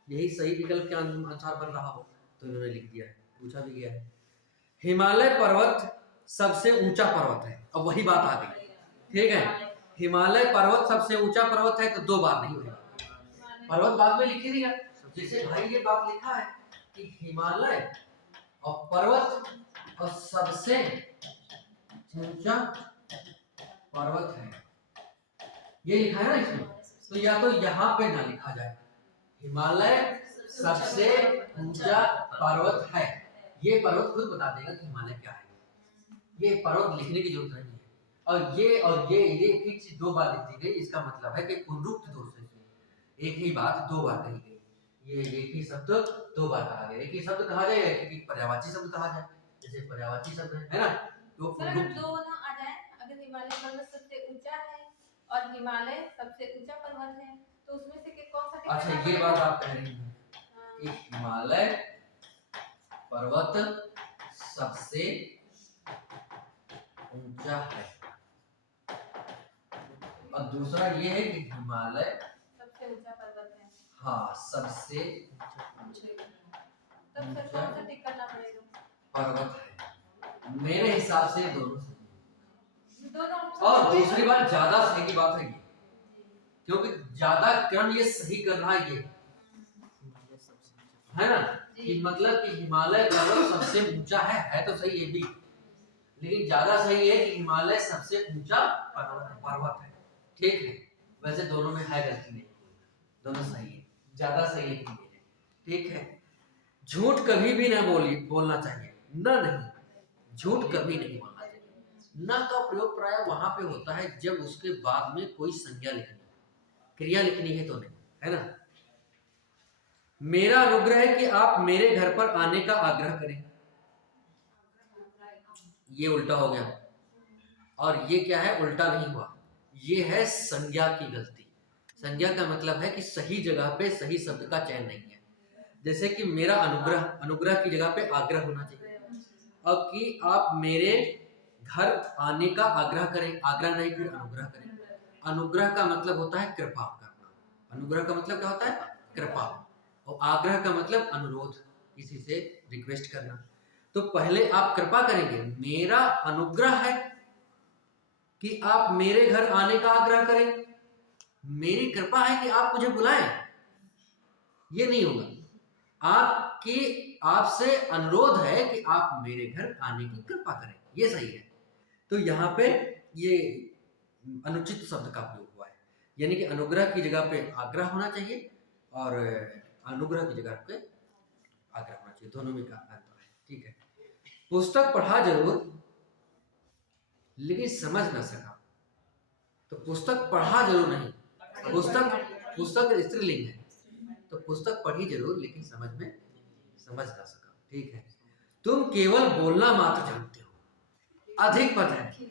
यही सही विकल्प के अनुसार बन रहा हो, तो इन्होंने लिख दिया है, पूछा भी गया है। हिमालय पर्वत सबसे ऊंचा पर्वत है। अब वही बात आ गई। ठीक है, हिमालय पर्वत सबसे ऊंचा पर्वत है, तो दो बार नहीं होगा, पर्वत बाद में लिख ही दिया। जैसे भाई ये बात लिखा है कि हिमालय और पर्वत और सबसे ऊंचा पर्वत है, ये लिखा है ना इसमें। तो या तो यहाँ पे ना लिखा जाए हिमालय सबसे ऊंचा पर्वत है, ये पर्वत खुद बता देगा कि हिमालय क्या है। ये पर्वत लिखने की जरूरत नहीं है। और ये एक ही चीज दो बार लिख दी गई, इसका मतलब है कि पुनरुक्त दोष है, एक ही बात दो बार कही गई, ये एक ही शब्द दो बार कहा गया। एक ही शब्द कहा जाए कि पर्यायवाची शब्द कहा जाए, जैसे पर्यायवाची शब्द है ना, तो सर अगर दो ना आ जाए, अगर हिमालय पर्वत सबसे ऊंचा है और हिमालय सबसे ऊंचा पर्वत है, तो उसमें से कौन सा टिक अच्छा करना ये पड़ेगा? बात आप कह रही हैं कि हिमालय पर्वत सबसे ऊंचा है, और दूसरा ये है कि हिमालय सबसे ऊंचा पर्वत है, हाँ सबसे तब सर कौन सा टिक करना पड़ेगा? पर्वत है। मेरे हिसाब से दोनों सही है। दोनों और दूसरी बात ज्यादा सही की बात है ये, क्योंकि ज्यादा क्रम ये सही कर रहा है, ये है ना, कि मतलब कि हिमालय पर्वत सबसे ऊंचा है तो सही ये भी, लेकिन ज्यादा सही है कि हिमालय सबसे ऊंचा पर्वत है। ठीक है, वैसे दोनों में है गलती नहीं, दोनों सही है, ज्यादा सही लिखी गई है। ठीक है, झूठ कभी भी ना बोलना चाहिए, ना नहीं, झूठ कभी नहीं बोलना चाहिए। ना का प्रयोग प्राय वहां पे होता है जब उसके बाद में कोई संज्ञा लिखनी, क्रिया लिखनी है तो नहीं, है ना। मेरा अनुग्रह है कि आप मेरे घर पर आने का आग्रह करें, ये उल्टा हो गया, और ये क्या है, उल्टा नहीं हुआ, ये है संज्ञा की गलती। संज्ञा का मतलब है कि सही जगह पे सही शब्द का चयन नहीं है। जैसे कि मेरा अनुग्रह, अनुग्रह की जगह पे आग्रह होना चाहिए। अब कि आप मेरे घर आने का आग्रह करें, आग्रह नहीं फिर अनुग्रह करें। अनुग्रह का मतलब होता है कृपा करना, अनुग्रह का मतलब क्या होता है, कृपा, और आग्रह का मतलब अनुरोध, किसी से रिक्वेस्ट करना। तो पहले आप कृपा करेंगे, मेरा अनुग्रह है कि आप मेरे घर आने का आग्रह करें, मेरी कृपा है कि आप मुझे बुलाएं, ये नहीं होगा। आपसे अनुरोध है कि आप मेरे घर आने की कृपा करें, ये सही है। तो यहाँ पे ये अनुचित शब्द का प्रयोग हुआ है, यानी कि अनुग्रह की जगह पे आग्रह होना चाहिए और अनुग्रह की जगह पे आग्रह होना चाहिए, दोनों में का अंतर है। ठीक है, पुस्तक पढ़ा जरूर लेकिन समझ ना सका, तो पुस्तक पढ़ा जरूर नहीं, पुस्तक स्त्रीलिंग है, तो पुस्तक पढ़ी जरूर लेकिन समझ ना सका। ठीक है, तुम केवल बोलना मात्र जानते हो, अधिक पद है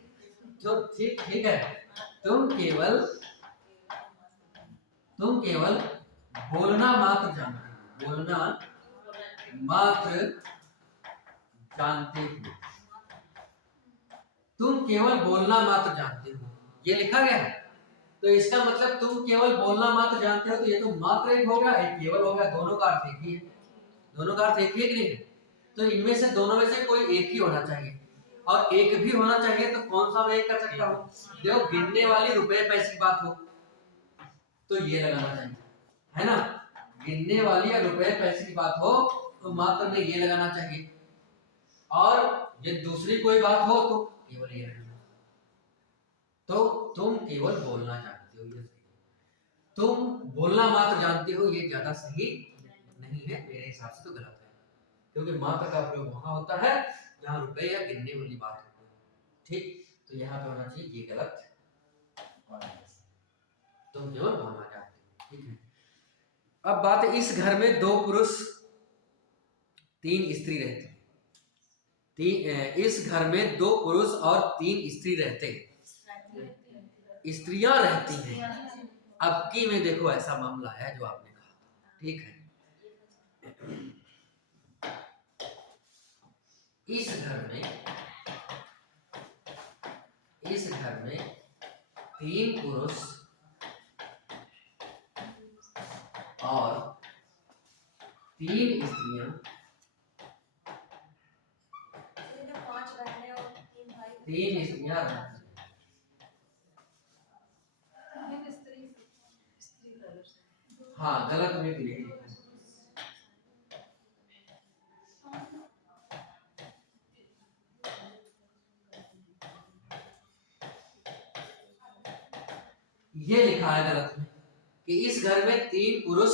तो ठीक है, तुम केवल बोलना मात्र जानते हो, बोलना मात्र जानते हो, तुम केवल बोलना मात्र जानते हो, ये लिखा गया है। तो इसका मतलब तुम केवल बोलना मात्र जानते हो, तो ये तो मात्र एक होगा, एक केवल होगा, दोनों का अर्थ एक ही है, दोनों का अर्थ एक ही नहीं है। तो इनमें से दोनों में से कोई एक ही होना चाहिए, और एक भी होना चाहिए तो कौन सा मैं एक कर सकता हूँ, देखो गिनने वाली रुपए पैसे की बात हो तो ये लगाना चाहिए, है ना, गिनने वाली या रुपए पैसे की बात हो तो मात्र में ये लगाना चाहिए, और ये दूसरी कोई बात हो तो केवल ये लगाना। तो तुम केवल बोलना जानते हो, ये सही, तुम बोलना मात्र जानते हो, ये ज्यादा सही नहीं है, मेरे हिसाब से तो गलत है, क्योंकि मात्र का प्रयोग वहां होता है जहां रुपए या गिनने वाली बात होती है। ठीक, तो यहाँ पे होना चाहिए ये गलत, तुम केवल बोलना जानते हो। ठीक है, अब बात है, इस घर में 2 पुरुष 3 स्त्री रहते हैं, इस घर में 2 पुरुष और 3 स्त्री रहते हैं, स्त्रियां रहती हैं। अब की में देखो ऐसा मामला है जो आपने कहा, ठीक है, इस घर में 3 पुरुष और 3 स्त्रियां, 3 स्त्रियां रहती हैं। हाँ, गलत में भी नहीं लिखा है। ये लिखा है गलत में कि इस घर में 3 पुरुष,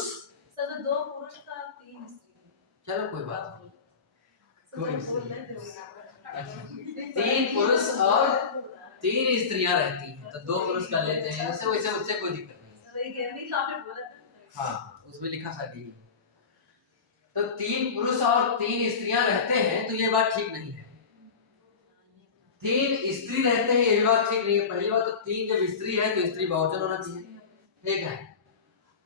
सर 2 पुरुष का 3 स्त्री, चलो कोई बात नहीं, कोई बोल रहे थे अच्छा, 3 पुरुष और तीन स्त्रियां रहती हैं तो दो पुरुष कर लेते हैं, उससे वैसे उससे कोई दिक्कत नहीं है। वही कह रही आपने बोला था। हाँ उसमें लिखा शादी है। तो तीन पुरुष और तीन स्त्रियां रहते हैं तो ये बात ठीक नहीं है। तीन स्त्री रहते हैं ये बात ठीक नहीं है। पहली बात तो तीन जब स्त्री है तो स्त्री बहुवचन होना चाहिए, ठीक है।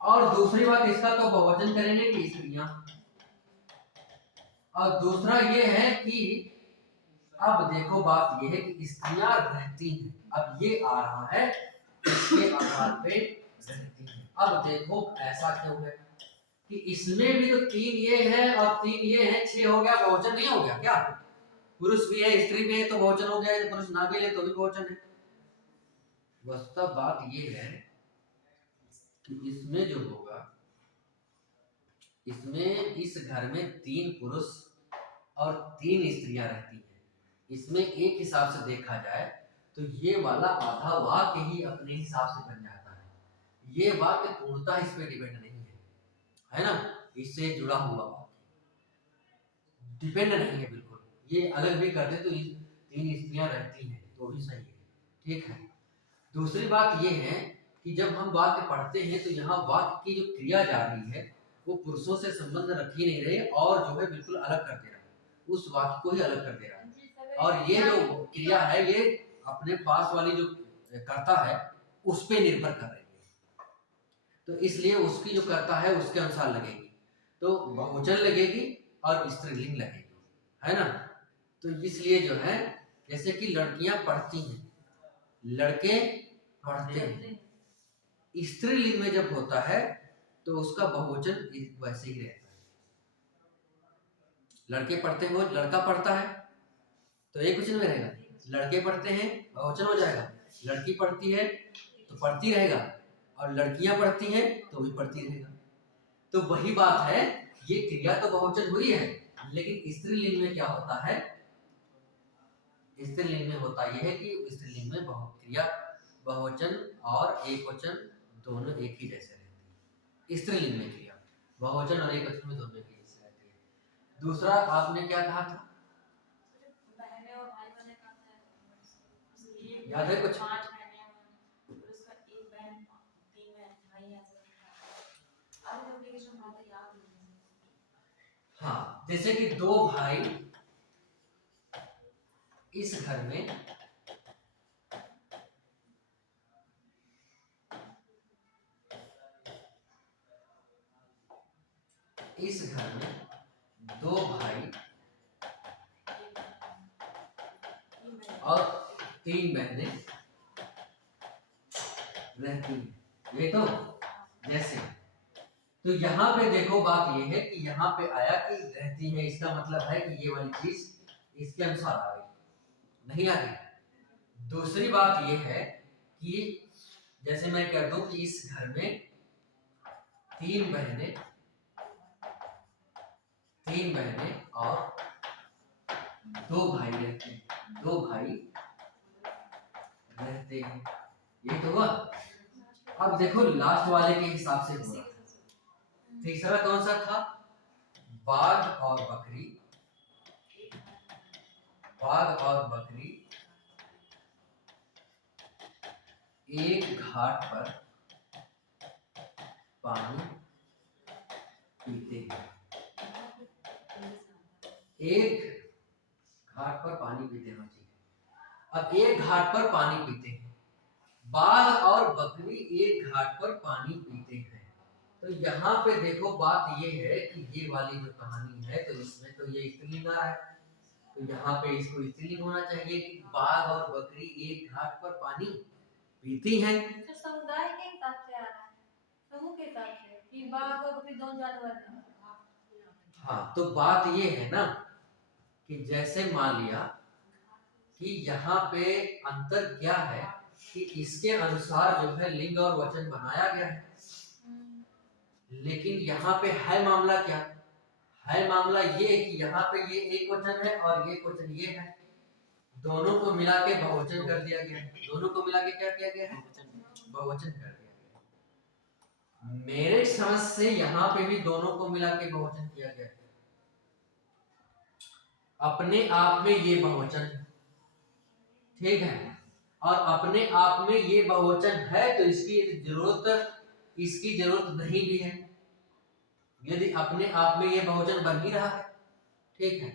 और दूसरी बात इसका तो बहुवचन करेंगे कि स्त्रियां। और दूसरा ये है कि अब देखो बात ये है कि स्त्रियां रहती हैं, अब ये आ रहा है इसके आधार पे रहती हैं। अब देखो ऐसा क्यों है कि इसमें भी तो तीन ये है और तीन ये है, 6 हो गया, बहुवचन नहीं हो गया क्या? पुरुष भी है स्त्री भी है तो बहुवचन हो गया, पुरुष ना भी ले तो भी बहुवचन है। वास्तव बात ये है कि इसमें जो होगा, इसमें इस घर में 3 पुरुष और 3 स्त्रियां रहती हैं। इसमें एक हिसाब से देखा जाए तो ये वाला आधा वाक्य ही अपने हिसाब से बन जाता है। ये वाक्य पूर्णतः इस पे डिपेंड नहीं है ना, इससे जुड़ा हुआ डिपेंड नहीं है बिल्कुल। ये अलग भी करते तो 3 स्त्रियां रहती हैं तो भी सही है, ठीक है। दूसरी बात ये है कि जब हम वाक्य पढ़ते हैं तो यहाँ वाक्य की जो क्रिया जा रही है वो पुरुषों से संबंध रख ही नहीं रहे और जो है बिल्कुल अलग कर दे रहा है, उस वाक्य को ही अलग कर दे रहा है। और ये जो क्रिया है ये अपने पास वाली जो कर्ता है उस पे निर्भर कर रही है, तो इसलिए उसकी जो कर्ता है उसके अनुसार लगेगी, तो बहुवचन लगेगी और स्त्रीलिंग लगेगी, है ना। तो इसलिए जो है जैसे कि लड़कियां पढ़ती हैं, लड़के पढ़ते हैं, स्त्रीलिंग में जब होता है तो उसका बहुवचन वैसे ही रहता है। लड़के पढ़ते हैं वो लड़का पढ़ता है तो एक वचन में रहेगा, लड़के पढ़ते हैं बहुवचन हो जाएगा, लड़की पढ़ती है तो पढ़ती रहेगा और लड़कियां पढ़ती हैं तो भी पढ़ती रहेगा। तो वही बात है, ये क्रिया तो बहुवचन हुई है लेकिन स्त्रीलिंग में क्या होता है, स्त्रीलिंग में होता यह है कि स्त्रीलिंग में क्रिया बहुवचन और एक वचन दोनों एक ही जैसे रहती है। स्त्रीलिंग में क्रिया बहुवचन और एक वचन में दोनों एक ही जैसे रहती है। दूसरा आपने क्या कहा था, बहनें और भाई बने कहते हैं, याद है कुछ? 5 बहनें हैं, उसका एक बहन 3 बहन भाई ऐसे अरे एप्लीकेशन बात है याद नहीं। हाँ जैसे कि 2 भाई इस घर में दो भाई और 3 बहनें रहती हैं, ये तो जैसे तो यहाँ पे देखो बात ये है कि यहाँ पे आया कि रहती है, इसका मतलब है कि ये वाली चीज इसके अनुसार आ गई, नहीं आ गई। दूसरी बात ये है कि जैसे मैं कह दूं कि इस घर में 3 बहनें और 2 भाई रहते हैं, 2 भाई रहते हैं, ये तो हुआ। अब देखो लास्ट वाले के हिसाब से हुआ। तीसरा कौन सा था, बाघ और बकरी एक घाट पर पानी पीते हैं, एक घाट पर पानी पीते हैं। अब एक घाट पर पानी पीते हैं, बाघ और बकरी एक घाट पर पानी पीते हैं। तो यहाँ पे देखो बात ये है कि ये वाली जो कहानी है तो इसमें तो ये स्त्रीलिंग आ रहा है, तो यहाँ पे इसको स्त्रीलिंग होना चाहिए कि बाघ और बकरी एक घाट पर पानी पीती हैं। तो समुदाय के हिसाब से आ रहा है, समूह के हिसाब से कि बाघ और बकरी दोनों जानवर हैं। हाँ तो बात ये है ना कि जैसे मान लिया कि यहाँ पे अंतर क्या है कि इसके अनुसार जो है लिंग और वचन बनाया गया है, लेकिन यहाँ पे है मामला क्या है, मामला ये कि यहाँ पे ये एक वचन है और एक वचन ये है, दोनों को मिला के बहुवचन कर दिया गया है। दोनों को मिला के क्या किया गया है, बहुवचन कर दिया गया। मेरे समझ से यहाँ पे भी दोनों को मिला के बहुवचन किया गया है, अपने आप में ये बहुवचन, ठीक है। और अपने आप में ये बहुवचन है तो इसकी जरूरत नहीं भी है। यदि अपने आप में ये बहुवचन बन ही रहा है, ठीक है,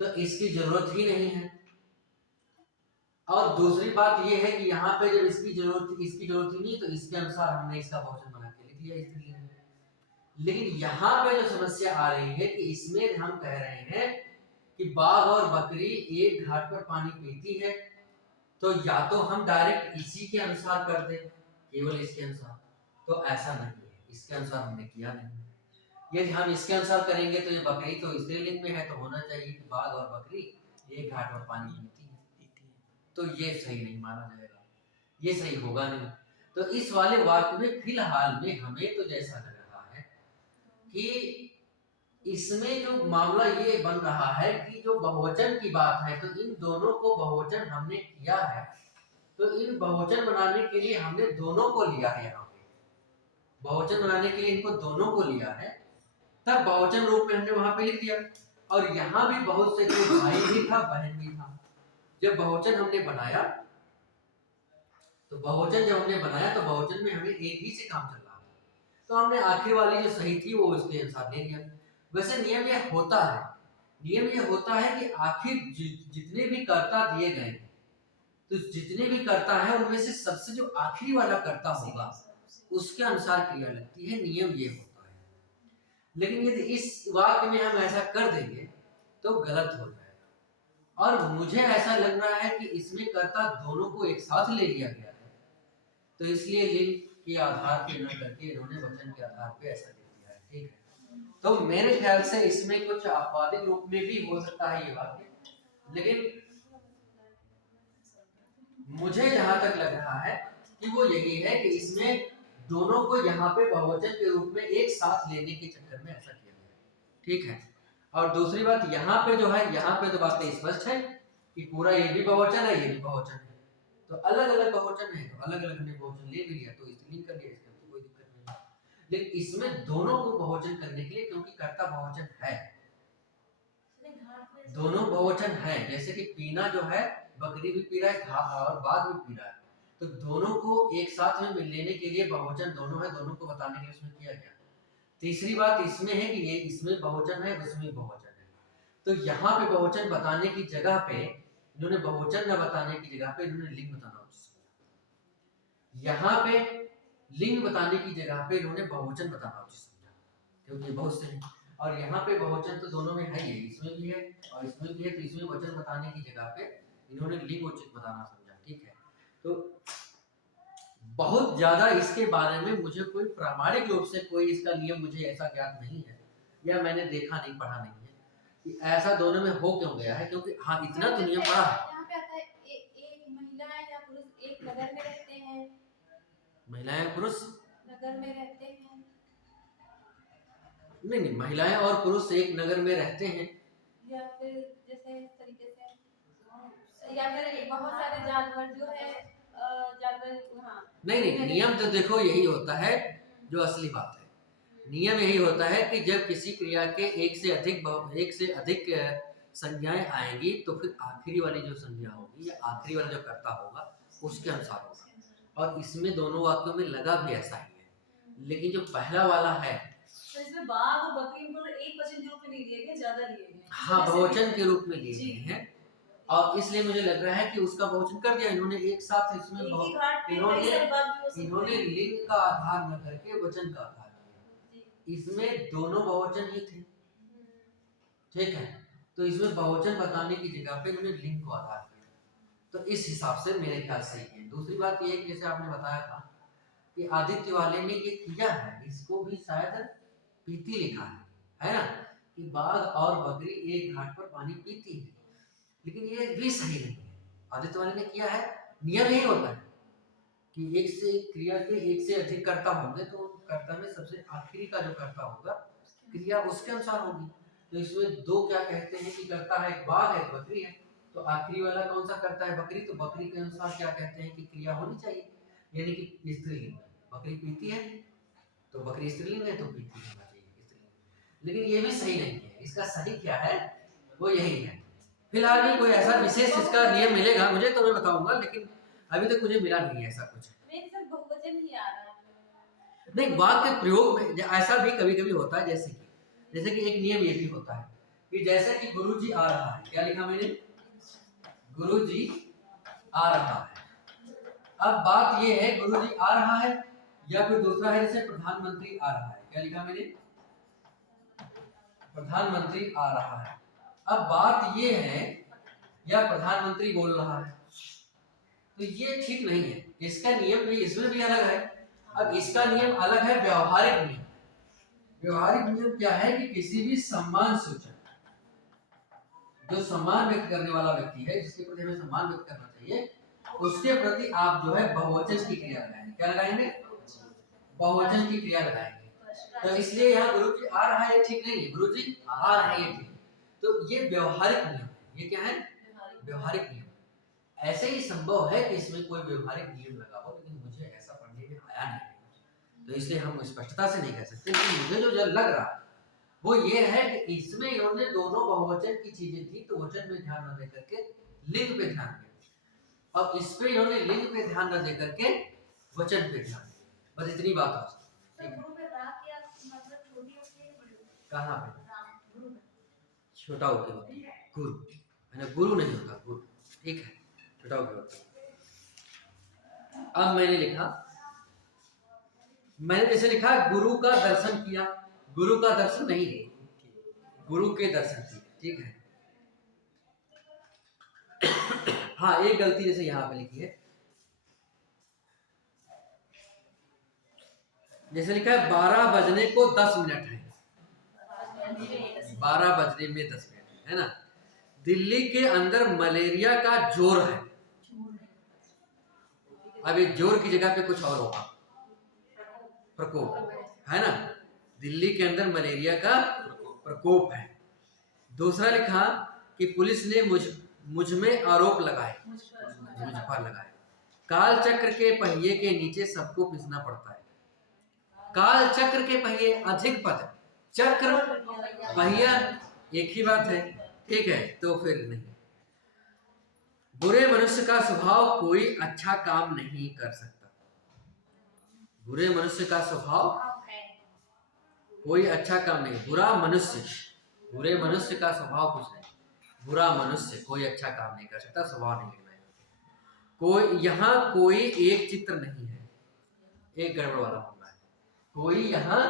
तो इसकी जरूरत ही नहीं है। और दूसरी बात ये है कि यहाँ पे जब इसकी जरूरत ही नहीं, तो इसके अनुसार हमने इसका बहुवचन बना के लिख लिया स्त्रीलिंग में। लेकिन यहाँ पे जो समस्या आ रही है कि इसमें हम कह रहे हैं कि बाघ और बकरी एक घाट पर पानी पीती है, तो या तो हम डायरेक्ट इसी के अनुसार कर दें, केवल इसके अनुसार, तो ऐसा नहीं है, इसके अनुसार हमने किया नहीं। यदि हम इसके अनुसार करेंगे तो ये बकरी तो स्त्रीलिंग में है, तो होना चाहिए कि बाघ और बकरी एक घाट पर पानी पीती है, तो ये सही नहीं माना जाएगा, ये सही होगा नहीं। तो इस वाले वाक्य में फिलहाल में हमें तो जैसा लग रहा है कि इसमें जो मामला ये बन रहा है कि जो बहुवचन की बात है, तो इन दोनों को बहुवचन हमने किया है, तो इन बहुवचन बनाने के लिए हमने दोनों को लिया है। यहाँ पे बहुवचन बनाने के लिए इनको दोनों को लिया है, तब बहुवचन रूप में हमने वहां पे लिख दिया। और यहाँ भी बहुत से थे, भाई भी था, बहन भी था। जब बहुवचन हमने बनाया तो बहुवचन में हमें एक ही से काम चल रहा था, तो हमने आखिर वाली जो सही थी वो उसके अनुसार ले लिया। वैसे नियम यह होता है कि आखिर जितने भी कर्ता दिए गए, तो जितने भी कर्ता है उनमें से सबसे जो आखिरी वाला कर्ता होगा उसके अनुसार क्रिया लगती है, नियम ये होता है। लेकिन यदि इस वाक्य में हम ऐसा कर देंगे तो गलत हो जाएगा, और मुझे ऐसा लग रहा है कि इसमें कर्ता दोनों को एक साथ ले लिया गया है, तो इसलिए लिंग के आधार पे न करके इन्होंने वचन के आधार पे ऐसा लिख दिया है, ठीक है। तो मेरे ख्याल से इसमें कुछ आपवादिक रूप में भी हो सकता है ये वाक्य, लेकिन मुझे जहां तक लग रहा है कि वो यही है कि इसमें दोनों को यहाँ पे बहुवचन के रूप में एक साथ लेने के चक्कर में ऐसा किया गया, ठीक है। और दूसरी बात यहाँ पे जो है, यहाँ पे तो बातें स्पष्ट है कि पूरा ये भी बहुवचन है, ये भी बहुवचन है, तो अलग अलग बहुवचन है, तो अलग अलग हमने बहुवचन ले भी लिया, तो स्त्रीलिंग कर लिया, इसका कोई दिक्कत नहीं। लेकिन इसमें दोनों को बहुवचन करने के लिए, क्योंकि कर्ता बहुवचन है, दोनों बहुवचन है, जैसे कि पीना जो है, बकरी भी पी रहा है और बाघ भी पी रहा है, तो दोनों को एक साथ में लेने के लिए बहुवचन दोनों है, दोनों को बताने के लिए उसमें किया गया। तीसरी बात इसमें है कि ये इसमें बहुवचन है, उसमें बहुवचन है, तो यहाँ पे बहुवचन बताने की जगह पे इन्होंने बहुवचन न बताने की जगह पे इन्होंने लिंग बताना उचित समझा। यहाँ पे लिंग बताने की जगह पे इन्होंने बहुवचन बताना उचित समझा, क्योंकि बहुत से हैं, और यहाँ पे बहुवचन तो दोनों में है ही, इसमें भी है और इसमें भी है, तो इसमें वचन बताने की जगह पे इन्होंने लिंग उचित बताना समझा, ठीक है। तो बहुत ज्यादा इसके बारे में मुझे कोई प्रामाणिक रूप से कोई इसका नियम मुझे ऐसा ज्ञात नहीं है, या मैंने देखा नहीं, पढ़ा नहीं है कि ऐसा दोनों में हो क्यों गया है, क्योंकि हाँ इतना तो नियम पढ़ा है। यहाँ पे आता है एक महिला या पुरुष एक नगर में रहते हैं, महिलाएं पुरुष नगर में रहते हैं, नहीं, महिलाएं और पुरुष एक नगर में रहते हैं, या फिर जैसे इस तरीके से, या फिर बहुत सारे जानवर जो है, जानवर, हाँ नहीं, नियम तो देखो यही होता है, जो असली बात है, नियम यही होता है कि जब किसी क्रिया के एक से अधिक संज्ञाएं आएंगी, तो फिर आखिरी वाली जो संज्ञा होगी या आखिरी वाला जो कर्ता होगा उसके अनुसार होगा, और इसमें दोनों वाक्यों में लगा भी ऐसा ही है। लेकिन जो पहला वाला है, तो इसमें बाघ और बकरी को एक वचन के रूप में नहीं लिए गए, ज्यादा लिए गए, हाँ बहुवचन के रूप में लिए गए हैं, और इसलिए मुझे लग रहा है कि उसका बहुवचन कर दिया इन्होंने एक साथ। इसमें इन्होंने लिंग का आधार न करके वचन का आधार किया, इसमें दोनों बहुवचन ही थे, ठीक है, तो इसमें बहुवचन बताने की जगह पे इन्होंने लिंग को आधार किया, तो इस हिसाब से मेरे ख्याल से ही है। दूसरी बात ये जैसे आपने बताया था कि आदित्य वाले ने ये किया है, इसको भी शायद पीती लिखा है ना, कि बाघ और बकरी एक घाट पर पानी पीती है, लेकिन ये भी सही नहीं है। आदित्य वाले ने किया है, नियम यही होता है कि एक से क्रिया के एक से अधिक कर्ता होंगे, तो कर्ता में सबसे आखिरी का जो कर्ता होगा क्रिया उसके अनुसार होगी। तो इसमें दो क्या कहते हैं कि कर्ता है, एक बाघ है, बकरी है, तो आखिरी वाला कौन सा करता है, बकरी, तो बकरी के अनुसार क्या कहते हैं कि क्रिया होनी चाहिए, यानी कि स्त्रीलिंग। बकरी पीती है तो बकरी स्त्रीलिंग है, तो पीती होना चाहिए स्त्रीलिंग। लेकिन ये भी सही नहीं है, इसका सही क्या है वो यही है। फिलहाल में कोई ऐसा विशेष इसका नियम मिलेगा मुझे तो मैं बताऊंगा, लेकिन अभी तक मुझे मिला नहीं है ऐसा कुछ। मेरे साथ बहुवचन ही आ रहा है। नहीं, वाक्य प्रयोग में ऐसा भी कभी कभी होता है, जैसे कि एक नियम ये भी होता है कि जैसे कि गुरुजी आ रहा है, क्या लिखा मैंने, गुरुजी आ रहा है। अब बात ये है गुरुजी आ रहा है या फिर दूसरा है जैसे प्रधानमंत्री आ रहा है, क्या लिखा मैंने, प्रधानमंत्री आ रहा है। अब बात ये है या प्रधानमंत्री बोल रहा है, तो ये ठीक नहीं है। इसका नियम भी इसमें भी अलग है। अब इसका नियम अलग है, व्यवहारिक नियम। व्यवहारिक नियम क्या है कि किसी भी सम्मान सूचक, जो सम्मान व्यक्त करने वाला व्यक्ति है, जिसके प्रति हमें सम्मान व्यक्त करना चाहिए, उसके प्रति आप जो है बहुवचन की क्रिया लगाएंगे। क्या लगाएंगे, बहुवचन की क्रिया लगाएंगे। तो इसलिए यहाँ गुरु जी आ रहा है ठीक नहीं है, गुरु जी आ रहा है ठीक। तो ये व्यवहारिक नियम है। ये क्या है, व्यवहारिक नियम। ऐसे ही संभव है कि इसमें कोई व्यवहारिक नियम लगा हो, लेकिन मुझे ऐसा पढ़ने में आया नहीं, तो इसलिए हम स्पष्टता से नहीं कह सकते। लेकिन मुझे जो लग रहा वो ये है कि इसमें इन्होंने दोनों बहुवचन की चीजें थी, तो वचन में ध्यान न दे करके लिंग पे ध्यान दिया। अब इस पे इन्होंने लिंग पे ध्यान न दे करके वचन पे ध्यान दिया। बस इतनी बात हो सकती है। कहाँ पे छोटा होके होता है गुरु, मैंने गुरु नहीं होता, गुरु ठीक है, छोटा होके होता है। अब मैंने लिखा, मैंने जैसे लिखा गुरु का दर्शन किया, गुरु का दर्शन नहीं है, गुरु के दर्शन किए, ठीक है। हाँ, एक गलती जैसे यहाँ पे लिखी है, जैसे लिखा है 12 बजने को 10 मिनट है, 12 बजने में 10 मिनट है ना। दिल्ली के अंदर मलेरिया का जोर है। अब ये जोर की जगह पे कुछ और होगा, प्रकोप है ना। दिल्ली के अंदर मलेरिया का प्रकोप है। दूसरा लिखा कि पुलिस ने मुझ में आरोप लगाए, मुझ पर लगाए। काल चक्र के पहिए के नीचे सबको पिसना पड़ता है। काल चक्र के पहिए अधिक पद, चक्र पहिया एक ही बात है, ठीक है, तो फिर नहीं। बुरे मनुष्य का स्वभाव कोई अच्छा काम नहीं कर सकता। बुरे मनुष्य का स्वभाव कोई अच्छा काम नहीं। बुरा मनुष्य, बुरे मनुष्य का स्वभाव कुछ नहीं, बुरा मनुष्य कोई अच्छा काम नहीं कर सकता, स्वभाव नहीं लिखना है। कोई यहाँ कोई एक चित्र नहीं है, एक गड़बड़ वाला मामला है। कोई यहाँ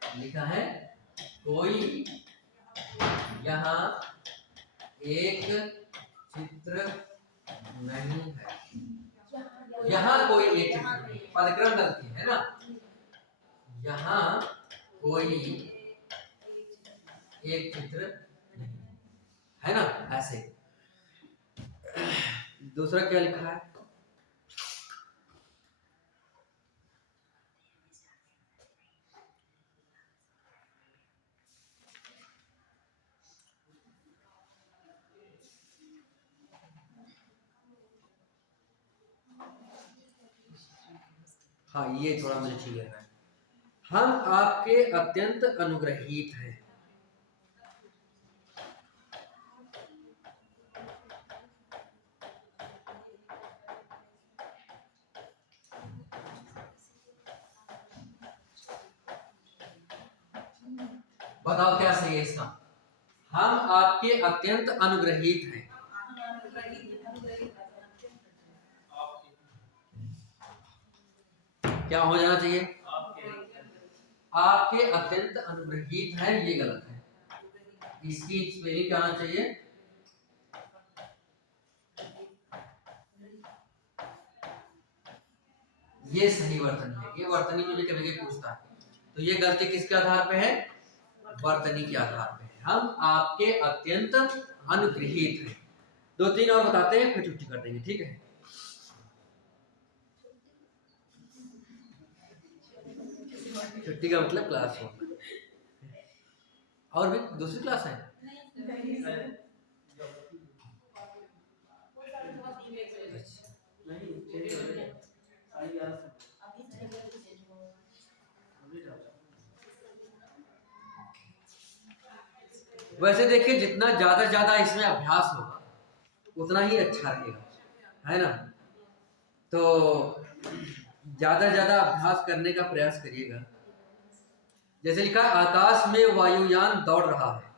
लिखा है, कोई यहाँ एक चित्र नहीं है। यहाँ कोई एक चित्र नहीं, पदक्रम गलती है ना। यहाँ कोई एक चित्र नहीं है ना, ऐसे। दूसरा क्या लिखा है, हाँ ये थोड़ा मुझे ठीक है। हम आपके अत्यंत अनुग्रहित हैं। बताओ क्या सही है इसका, हम आपके अत्यंत अनुग्रहित हैं। क्या हो जाना चाहिए, आपके अत्यंत अनुग्रहित हैं, ये गलत है। इसकी स्पेलिंग क्या आना चाहिए, ये सही वर्तनी है। ये वर्तनी मुझे कभी कभी पूछता है, तो ये गलती किसके आधार पे है, वर्तनी के आधार पे है। हम आपके अत्यंत अनुग्रहित हैं। 2-3 और बताते हैं, फिर छुट्टी कर देंगे, ठीक है। छुट्टी का मतलब क्लास हो, और भी दूसरी क्लास है। वैसे देखिए, जितना ज्यादा इसमें अभ्यास होगा उतना ही अच्छा रहेगा, है ना। तो ज्यादा ज्यादा अभ्यास करने का प्रयास करिएगा। जैसे लिखा है, आकाश में वायुयान दौड़ रहा है,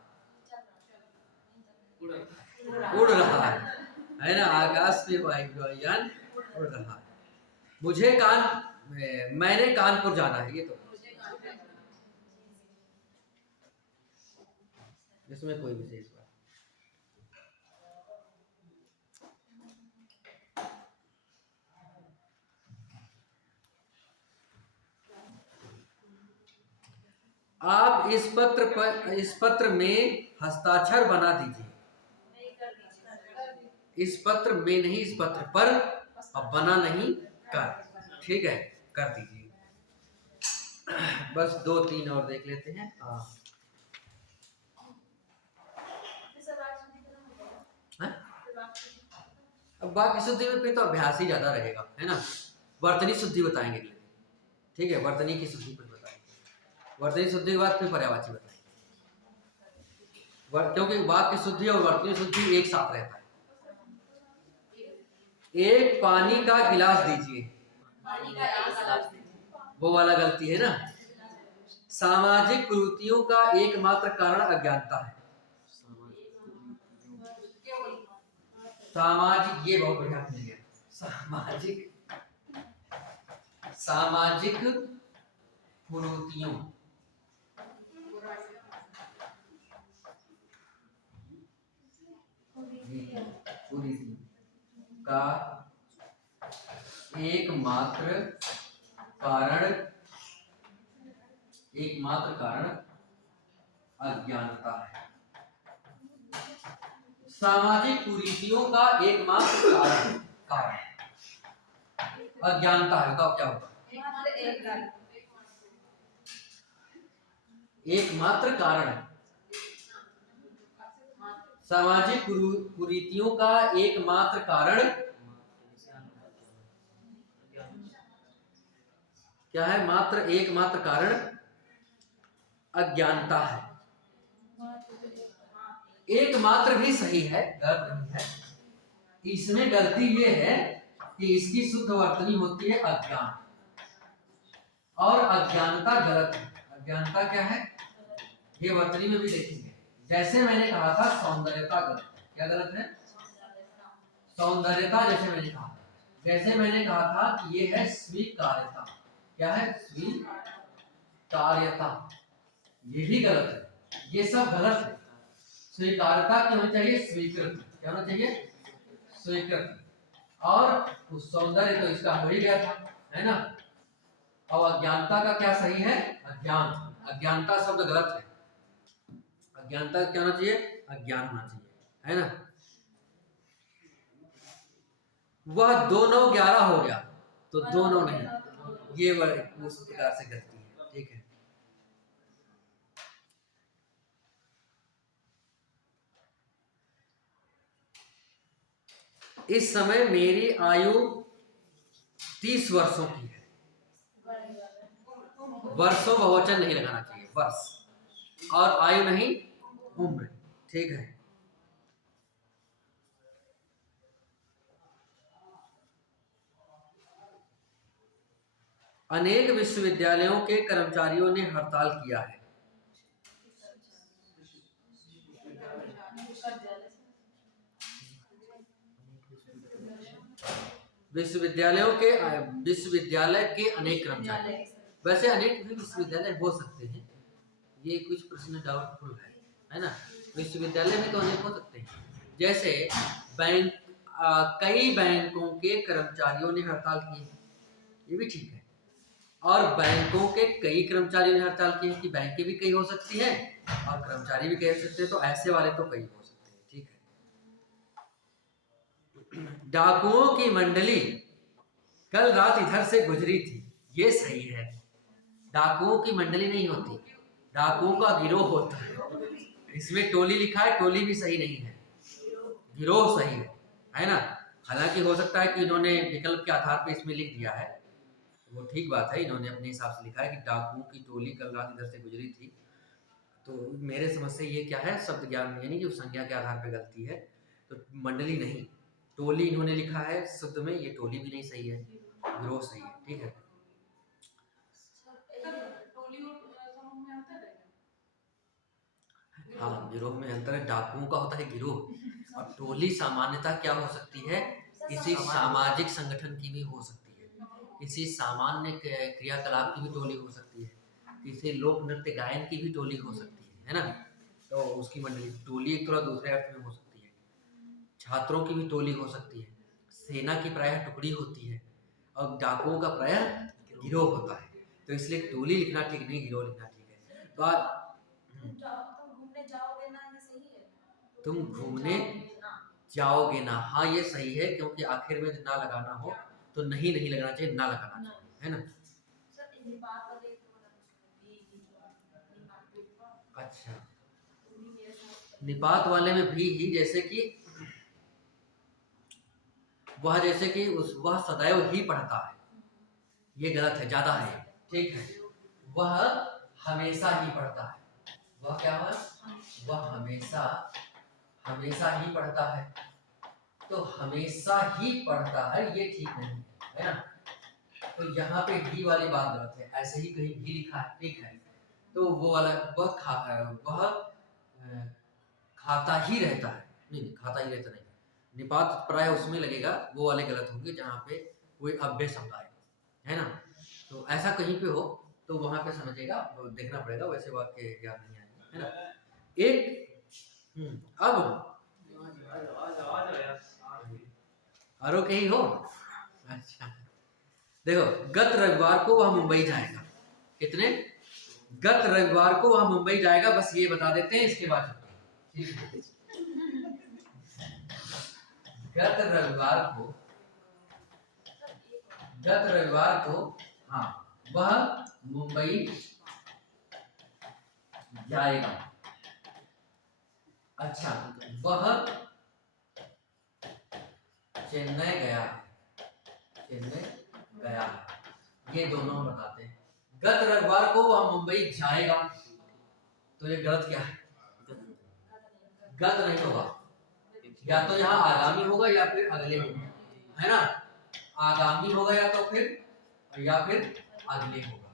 उड़ रहा है ना, आकाश में वायुयान उड़ रहा है। मुझे मैंने कानपुर जाना है, ये तो इसमें कोई विशेष बात। आप इस पत्र में हस्ताक्षर बना दीजिए। इस पत्र में नहीं, इस पत्र पर, अब बना नहीं कर, ठीक है, कर दीजिए। बस 2-3 और देख लेते हैं। हाँ, अब वाक्य शुद्धि में फिर तो अभ्यास ही ज्यादा रहेगा, है ना। वर्तनी शुद्धि बताएंगे, ठीक है, वर्तनी की शुद्धि पर बताएंगे। वर्तनी शुद्धि के बाद फिर पर्यायवाची बताएंगे, क्योंकि वाक्य शुद्धि और वर्तनी शुद्धि एक साथ रहता है। एक पानी का गिलास दीजिए, वो वाला गलती है ना। सामाजिक कुरीतियों का एकमात्र कारण अज्ञानता है। सामाजिक, ये बहुत बढ़िया मिल गया। सामाजिक कुरीतियों का एकमात्र कारण अज्ञानता है। सामाजिक कुरीतियों का एकमात्र कारण अज्ञानता है। बताओ क्या होगा? एकमात्र कारण, सामाजिक कुरीतियों का एकमात्र कारण क्या है? एकमात्र कारण अज्ञानता है। एकमात्र भी सही है, गलत नहीं है। इसमें गलती ये है कि इसकी शुद्ध वर्तनी होती है अज्ञान, और अज्ञानता गलत है। अज्ञानता क्या है, ये वर्तनी में भी देखेंगे। जैसे मैंने कहा था सौंदर्यता गलत, क्या गलत है? सौंदर्यता, जैसे मैंने कहा था कि ये है स्वीकार्यता। क्या है? स्वीकार्यता, ये भी गलत है। ये सब गलत है। स्वीकार्यता क्या होनी चाहिए? स्वीकृत। क्या होना चाहिए? स्वीकृत। और उस सौंदर्य तो इसका हो ही गया था, है ना। और अज्ञानता का क्या सही है? अज्ञान। अज्ञानता शब्द गलत है। अज्ञानता क्या होना चाहिए? अज्ञान होना चाहिए, है ना। वह 2 9 11 हो गया, तो 2 9 नहीं, ये उस प्रकार से गलती है, ठीक है। इस समय मेरी आयु 30 वर्षों की है। वर्षों बहुवचन नहीं लगाना चाहिए, वर्ष, और आयु नहीं, उम्र, ठीक है। अनेक विश्वविद्यालयों के कर्मचारियों ने हड़ताल किया है। विश्वविद्यालय के अनेक कर्मचारी, वैसे अनेक भी विश्वविद्यालय हो सकते हैं, ये कुछ प्रश्न डाउटफुल है ना। विश्वविद्यालय में तो अनेक हो सकते हैं। जैसे कई बैंकों के कर्मचारियों ने हड़ताल की, ये भी ठीक है। और बैंकों के कई कर्मचारियों ने हड़ताल की, कि बैंकें भी कई हो सकती हैं और कर्मचारी भी कई हो सकते हैं, तो ऐसे वाले तो कई हो सकते हैं, ठीक है। डाकुओं की मंडली कल रात इधर से गुजरी थी, ये सही है। डाकुओं की मंडली नहीं होती, डाकुओं का गिरोह होता है। इसमें टोली लिखा है, टोली भी सही नहीं है, गिरोह सही है ना। हालांकि हो सकता है कि इन्होंने विकल्प के आधार पर इसमें लिख दिया है, वो ठीक बात है, इन्होंने अपने हिसाब से लिखा है कि डाकुओं की टोली कल रात इधर से गुजरी थी। तो मेरे समझ से ये क्या है, शब्द ज्ञान यानी कि संज्ञा के आधार पर गलती है, तो मंडली नहीं, टोली इन्होंने लिखा है शुद्ध में, ये टोली भी नहीं सही है, गिरोह सही है। ठीक है, टोली और समूह में अंतर है? हाँ गिरोह में अंतर है, डाकुओं का होता है गिरोह, और टोली सामान्यतः क्या हो सकती है, किसी सामाजिक संगठन की भी हो सकती है, किसी सामान्य क्रियाकलाप की भी टोली हो सकती है, किसी लोक नृत्य गायन की भी टोली हो सकती है ना, तो उसकी मंडली। टोली एक थोड़ा दूसरे अर्थ में हो सकती है, छात्रों की भी टोली हो सकती है, सेना की प्रायः टुकड़ी होती है, और डाकुओं का प्रायः गिरोह होता है। तो इसलिए टोली लिखना ठीक नहीं, गिरोह लिखना ठीक है। तो तुम घूमने जाओगे ना, ये सही है? तुम घूमने जाओगे ना, हाँ ये सही है, क्योंकि आखिर में ना लगाना हो तो नहीं नहीं लगाना चाहिए, ना लगाना चाहिए, है ना। सर निपात वाले अच्छा, निपात वाले में भी ही, जैसे कि वह, जैसे कि वह सदैव ही पढ़ता है, ये गलत है, ज्यादा है, ठीक है। वह हमेशा ही पढ़ता है, वह क्या है, वह हमेशा हमेशा ही पढ़ता है, तो हमेशा ही पढ़ता है ये ठीक नहीं है ना। तो यहाँ पे ही वाली बात गलत है, ऐसे ही कहीं भी लिखा है, ठीक है, तो वो वाला वह खाता ही रहता है, नहीं खाता ही रहता नहीं, निपात प्राय उसमें लगेगा, वो वाले गलत होंगे जहाँ पे कोई अव्यय शब्द आए, है ना। तो ऐसा कहीं पे हो तो वहां पे समझेगा, देखना पड़ेगा, वैसे वाक्य याद नहीं आएंगे, है ना। एक अब आरो के ही हो। अच्छा देखो, गत रविवार को वह मुंबई जाएगा, कितने, गत रविवार को वह मुंबई जाएगा, बस ये बता देते हैं, इसके बाद गत रविवार को हाँ वह मुंबई जाएगा। अच्छा, वह चेन्नई गया, ये दोनों बताते हैं। गत रविवार को वह मुंबई जाएगा, तो ये गलत क्या है, गत नहीं होगा, या तो यहाँ आगामी होगा या फिर अगले होगा, है ना। आगामी होगा या तो फिर अगले होगा।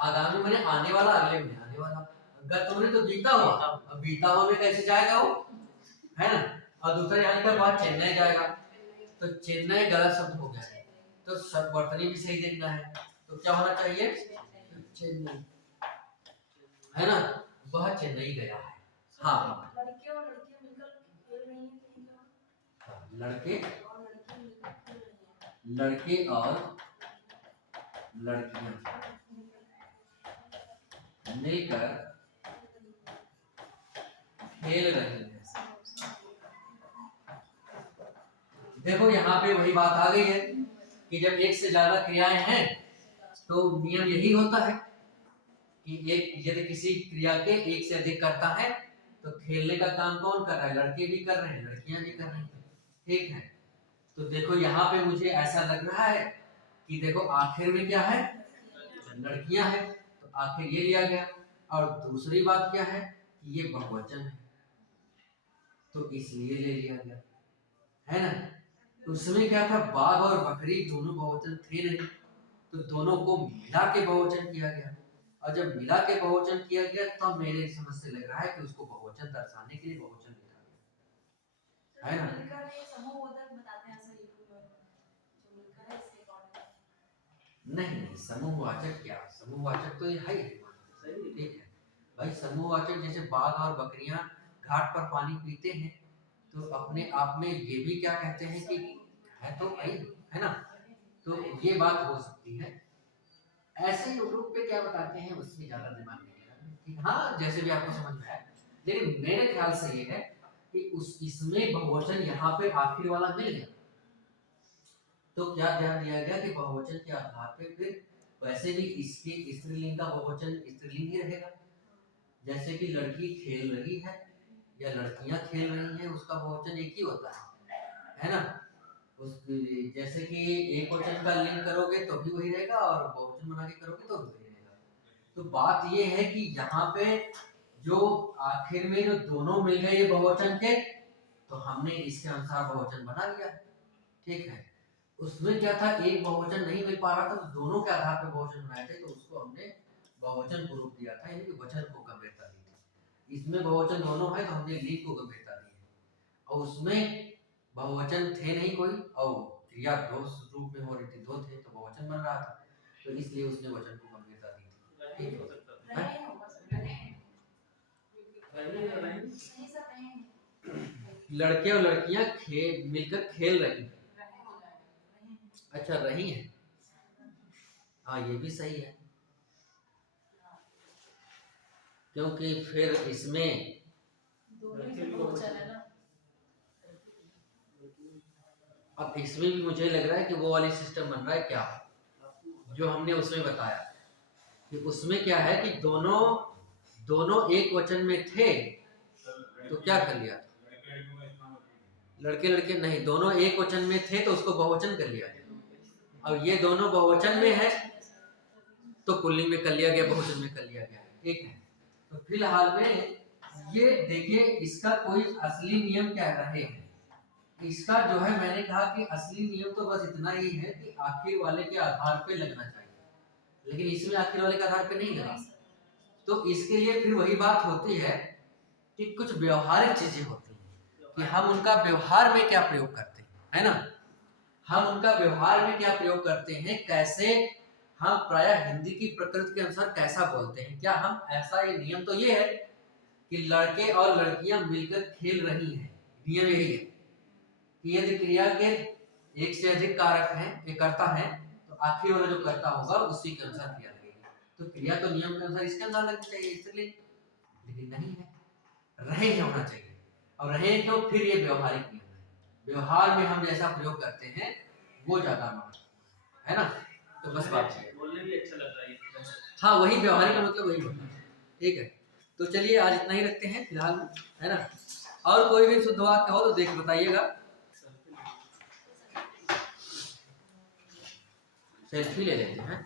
आगामी मैंने आने वाला, अगले में आने वाला, गत मैंने तो बीता हुआ, अब बीता हुआ में कैसे जाएगा वो, है ना। और दूसरा यहाँ का बात चेन्नई जाएगा, तो चेन्नई गलत शब्द हो गया है, तो सब वर्तनी भी सही देखना है, तो क्या होना चाहिए, चेन्नई, है ना। वह चेन्नई गया है, हाँ लड़के और लड़कियां मिलकर खेल रही हैं, लड़के और लड़कियां मिलकर खेल रहे हैं। देखो यहाँ पे वही बात आ गई है कि जब एक से ज्यादा क्रियाएं हैं तो नियम यही होता है कि एक, यदि किसी क्रिया के एक से अधिक करता है तो खेलने का काम कौन कर रहा है, लड़के भी कर रहे हैं, लड़कियां भी कर रही हैं, ठीक है। तो देखो यहाँ पे मुझे ऐसा लग रहा है कि देखो आखिर में क्या है, लड़कियां हैं, तो आखिर ये लिया गया, और दूसरी बात क्या है कि ये बहुवचन है, तो इसलिए ले लिया गया, है ना। उसमें क्या था, बाघ और बकरी दोनों बहुवचन थे नहीं, तो दोनों को मिला के बहुवचन किया गया, और जब मिला के बहुवचन किया गया तब मेरे समझ से लग रहा है कि उसको बहुवचन दर्शाने के लिए बहुवचन लिखा गया, है ना। नहीं समूहवाचक क्या, समूहवाचक तो ये है ही, ठीक है भाई। समूहवाचक जैसे बाघ और बकरियां घाट पर पानी पीते हैं, तो अपने आप में ये भी क्या कहते हैं कि है तो भाई, है ना। तो ये बात हो सकती है। ऐसे यूट्यूब पे क्या बताते हैं उसमें ज्यादा दिमाग नहीं लगा, हाँ जैसे भी आपको समझ में आए, लेकिन मेरे ख्याल से ये है कि उस इसमें बहुवचन यहाँ पे आखिर वाला मिल गया, तो क्या ध्यान दिया गया कि बहुवचन के आधार पे फिर वैसे भी इसके स्त्रीलिंग का बहुवचन स्त्रीलिंग ही रहेगा। जैसे कि लड़की खेल रही है या लड़कियां खेल रही हैं, उसका बहुवचन एक ही होता है ना। उस जैसे कि एक वचन का लिंग करोगे तो भी वही रहेगा, और बहुवचन बना के करोगे तो भी वही रहेगा। तो बात ये है कि यहाँ पे जो आखिर में जो दोनों मिल गए ये बहुवचन के, तो हमने इसके अनुसार बहुवचन बना लिया, ठीक है। उसमें क्या था, एक बहुवचन नहीं मिल पा रहा था, तो दोनों के आधार पर बहुवचन बनाए थे, तो उसको हमने बहुवचन को रूप दिया था, यानी कि वचन को गंभीरता दी थी। इसमें बहुवचन दोनों है, तो हमने लिंग को गंभीरता दी है। और उसमें बहुवचन थे नहीं कोई, और क्रिया दो रूप में हो रही थी, दो थे, तो बहुवचन बन रहा था, तो इसलिए उसने वचन को गंभीरता दी थी। ठीक है। लड़के और लड़कियां मिलकर खेल रही हैं। अच्छा, रही हैं, हाँ ये भी सही है, क्योंकि फिर इसमें अब इसमें भी मुझे लग रहा है कि वो वाली सिस्टम बन रहा है क्या, जो हमने उसमें बताया कि उसमें क्या है कि दोनों एक वचन में थे, तो क्या कर लिया, लड़के लड़के नहीं, दोनों एक वचन में थे तो उसको बहुवचन कर लिया। अब ये दोनों बहुवचन में है तो पुल्लिंग में कर लिया गया, बहुवचन में कर लिया गया। ठीक है, तो फिलहाल में ये देखिए, इसका कोई असली नियम क्या रहे हैं, इसका जो है मैंने कहा कि असली नियम तो बस इतना ही है कि आखिर वाले के आधार पे लगना चाहिए, लेकिन इसमें आखिर वाले के आधार पे नहीं लगा, तो इसके लिए फिर वही बात होती है कि कुछ व्यवहारिक चीजें होती हैं कि हम उनका व्यवहार में क्या प्रयोग करते हैं, है ना, हम उनका व्यवहार में क्या प्रयोग करते हैं, कैसे हम प्रायः हिंदी की प्रकृति के अनुसार कैसा बोलते हैं। क्या हम ऐसा, ये नियम तो ये है कि लड़के और लड़कियां मिलकर खेल रही हैं, नियम यही है कि यदि क्रिया के एक से अधिक कारक हैं, एक कर्ता है, तो आखिरी वाला जो कर्ता होगा उसी के अनुसार क्रिया लगेगी। तो क्रिया तो नियम के अनुसार इसके अनुसार लगनी चाहिए, इसलिए, लेकिन नहीं है, रहे हैं होना चाहिए, और रहे क्यों, फिर ये व्यवहारिक नियम है, व्यवहार में हम जैसा प्रयोग करते हैं वो ज्यादा महत्वपूर्ण है ना, तो बस बात है, बोलने भी अच्छा लग रहा है, हाँ वही व्यवहारिक का मतलब वही होता है। ठीक है, तो चलिए आज इतना ही रखते हैं फिलहाल, है ना, और कोई भी शुद्ध वाक्य हो तो देख बताइएगा। सेल्फी ले लेते हैं।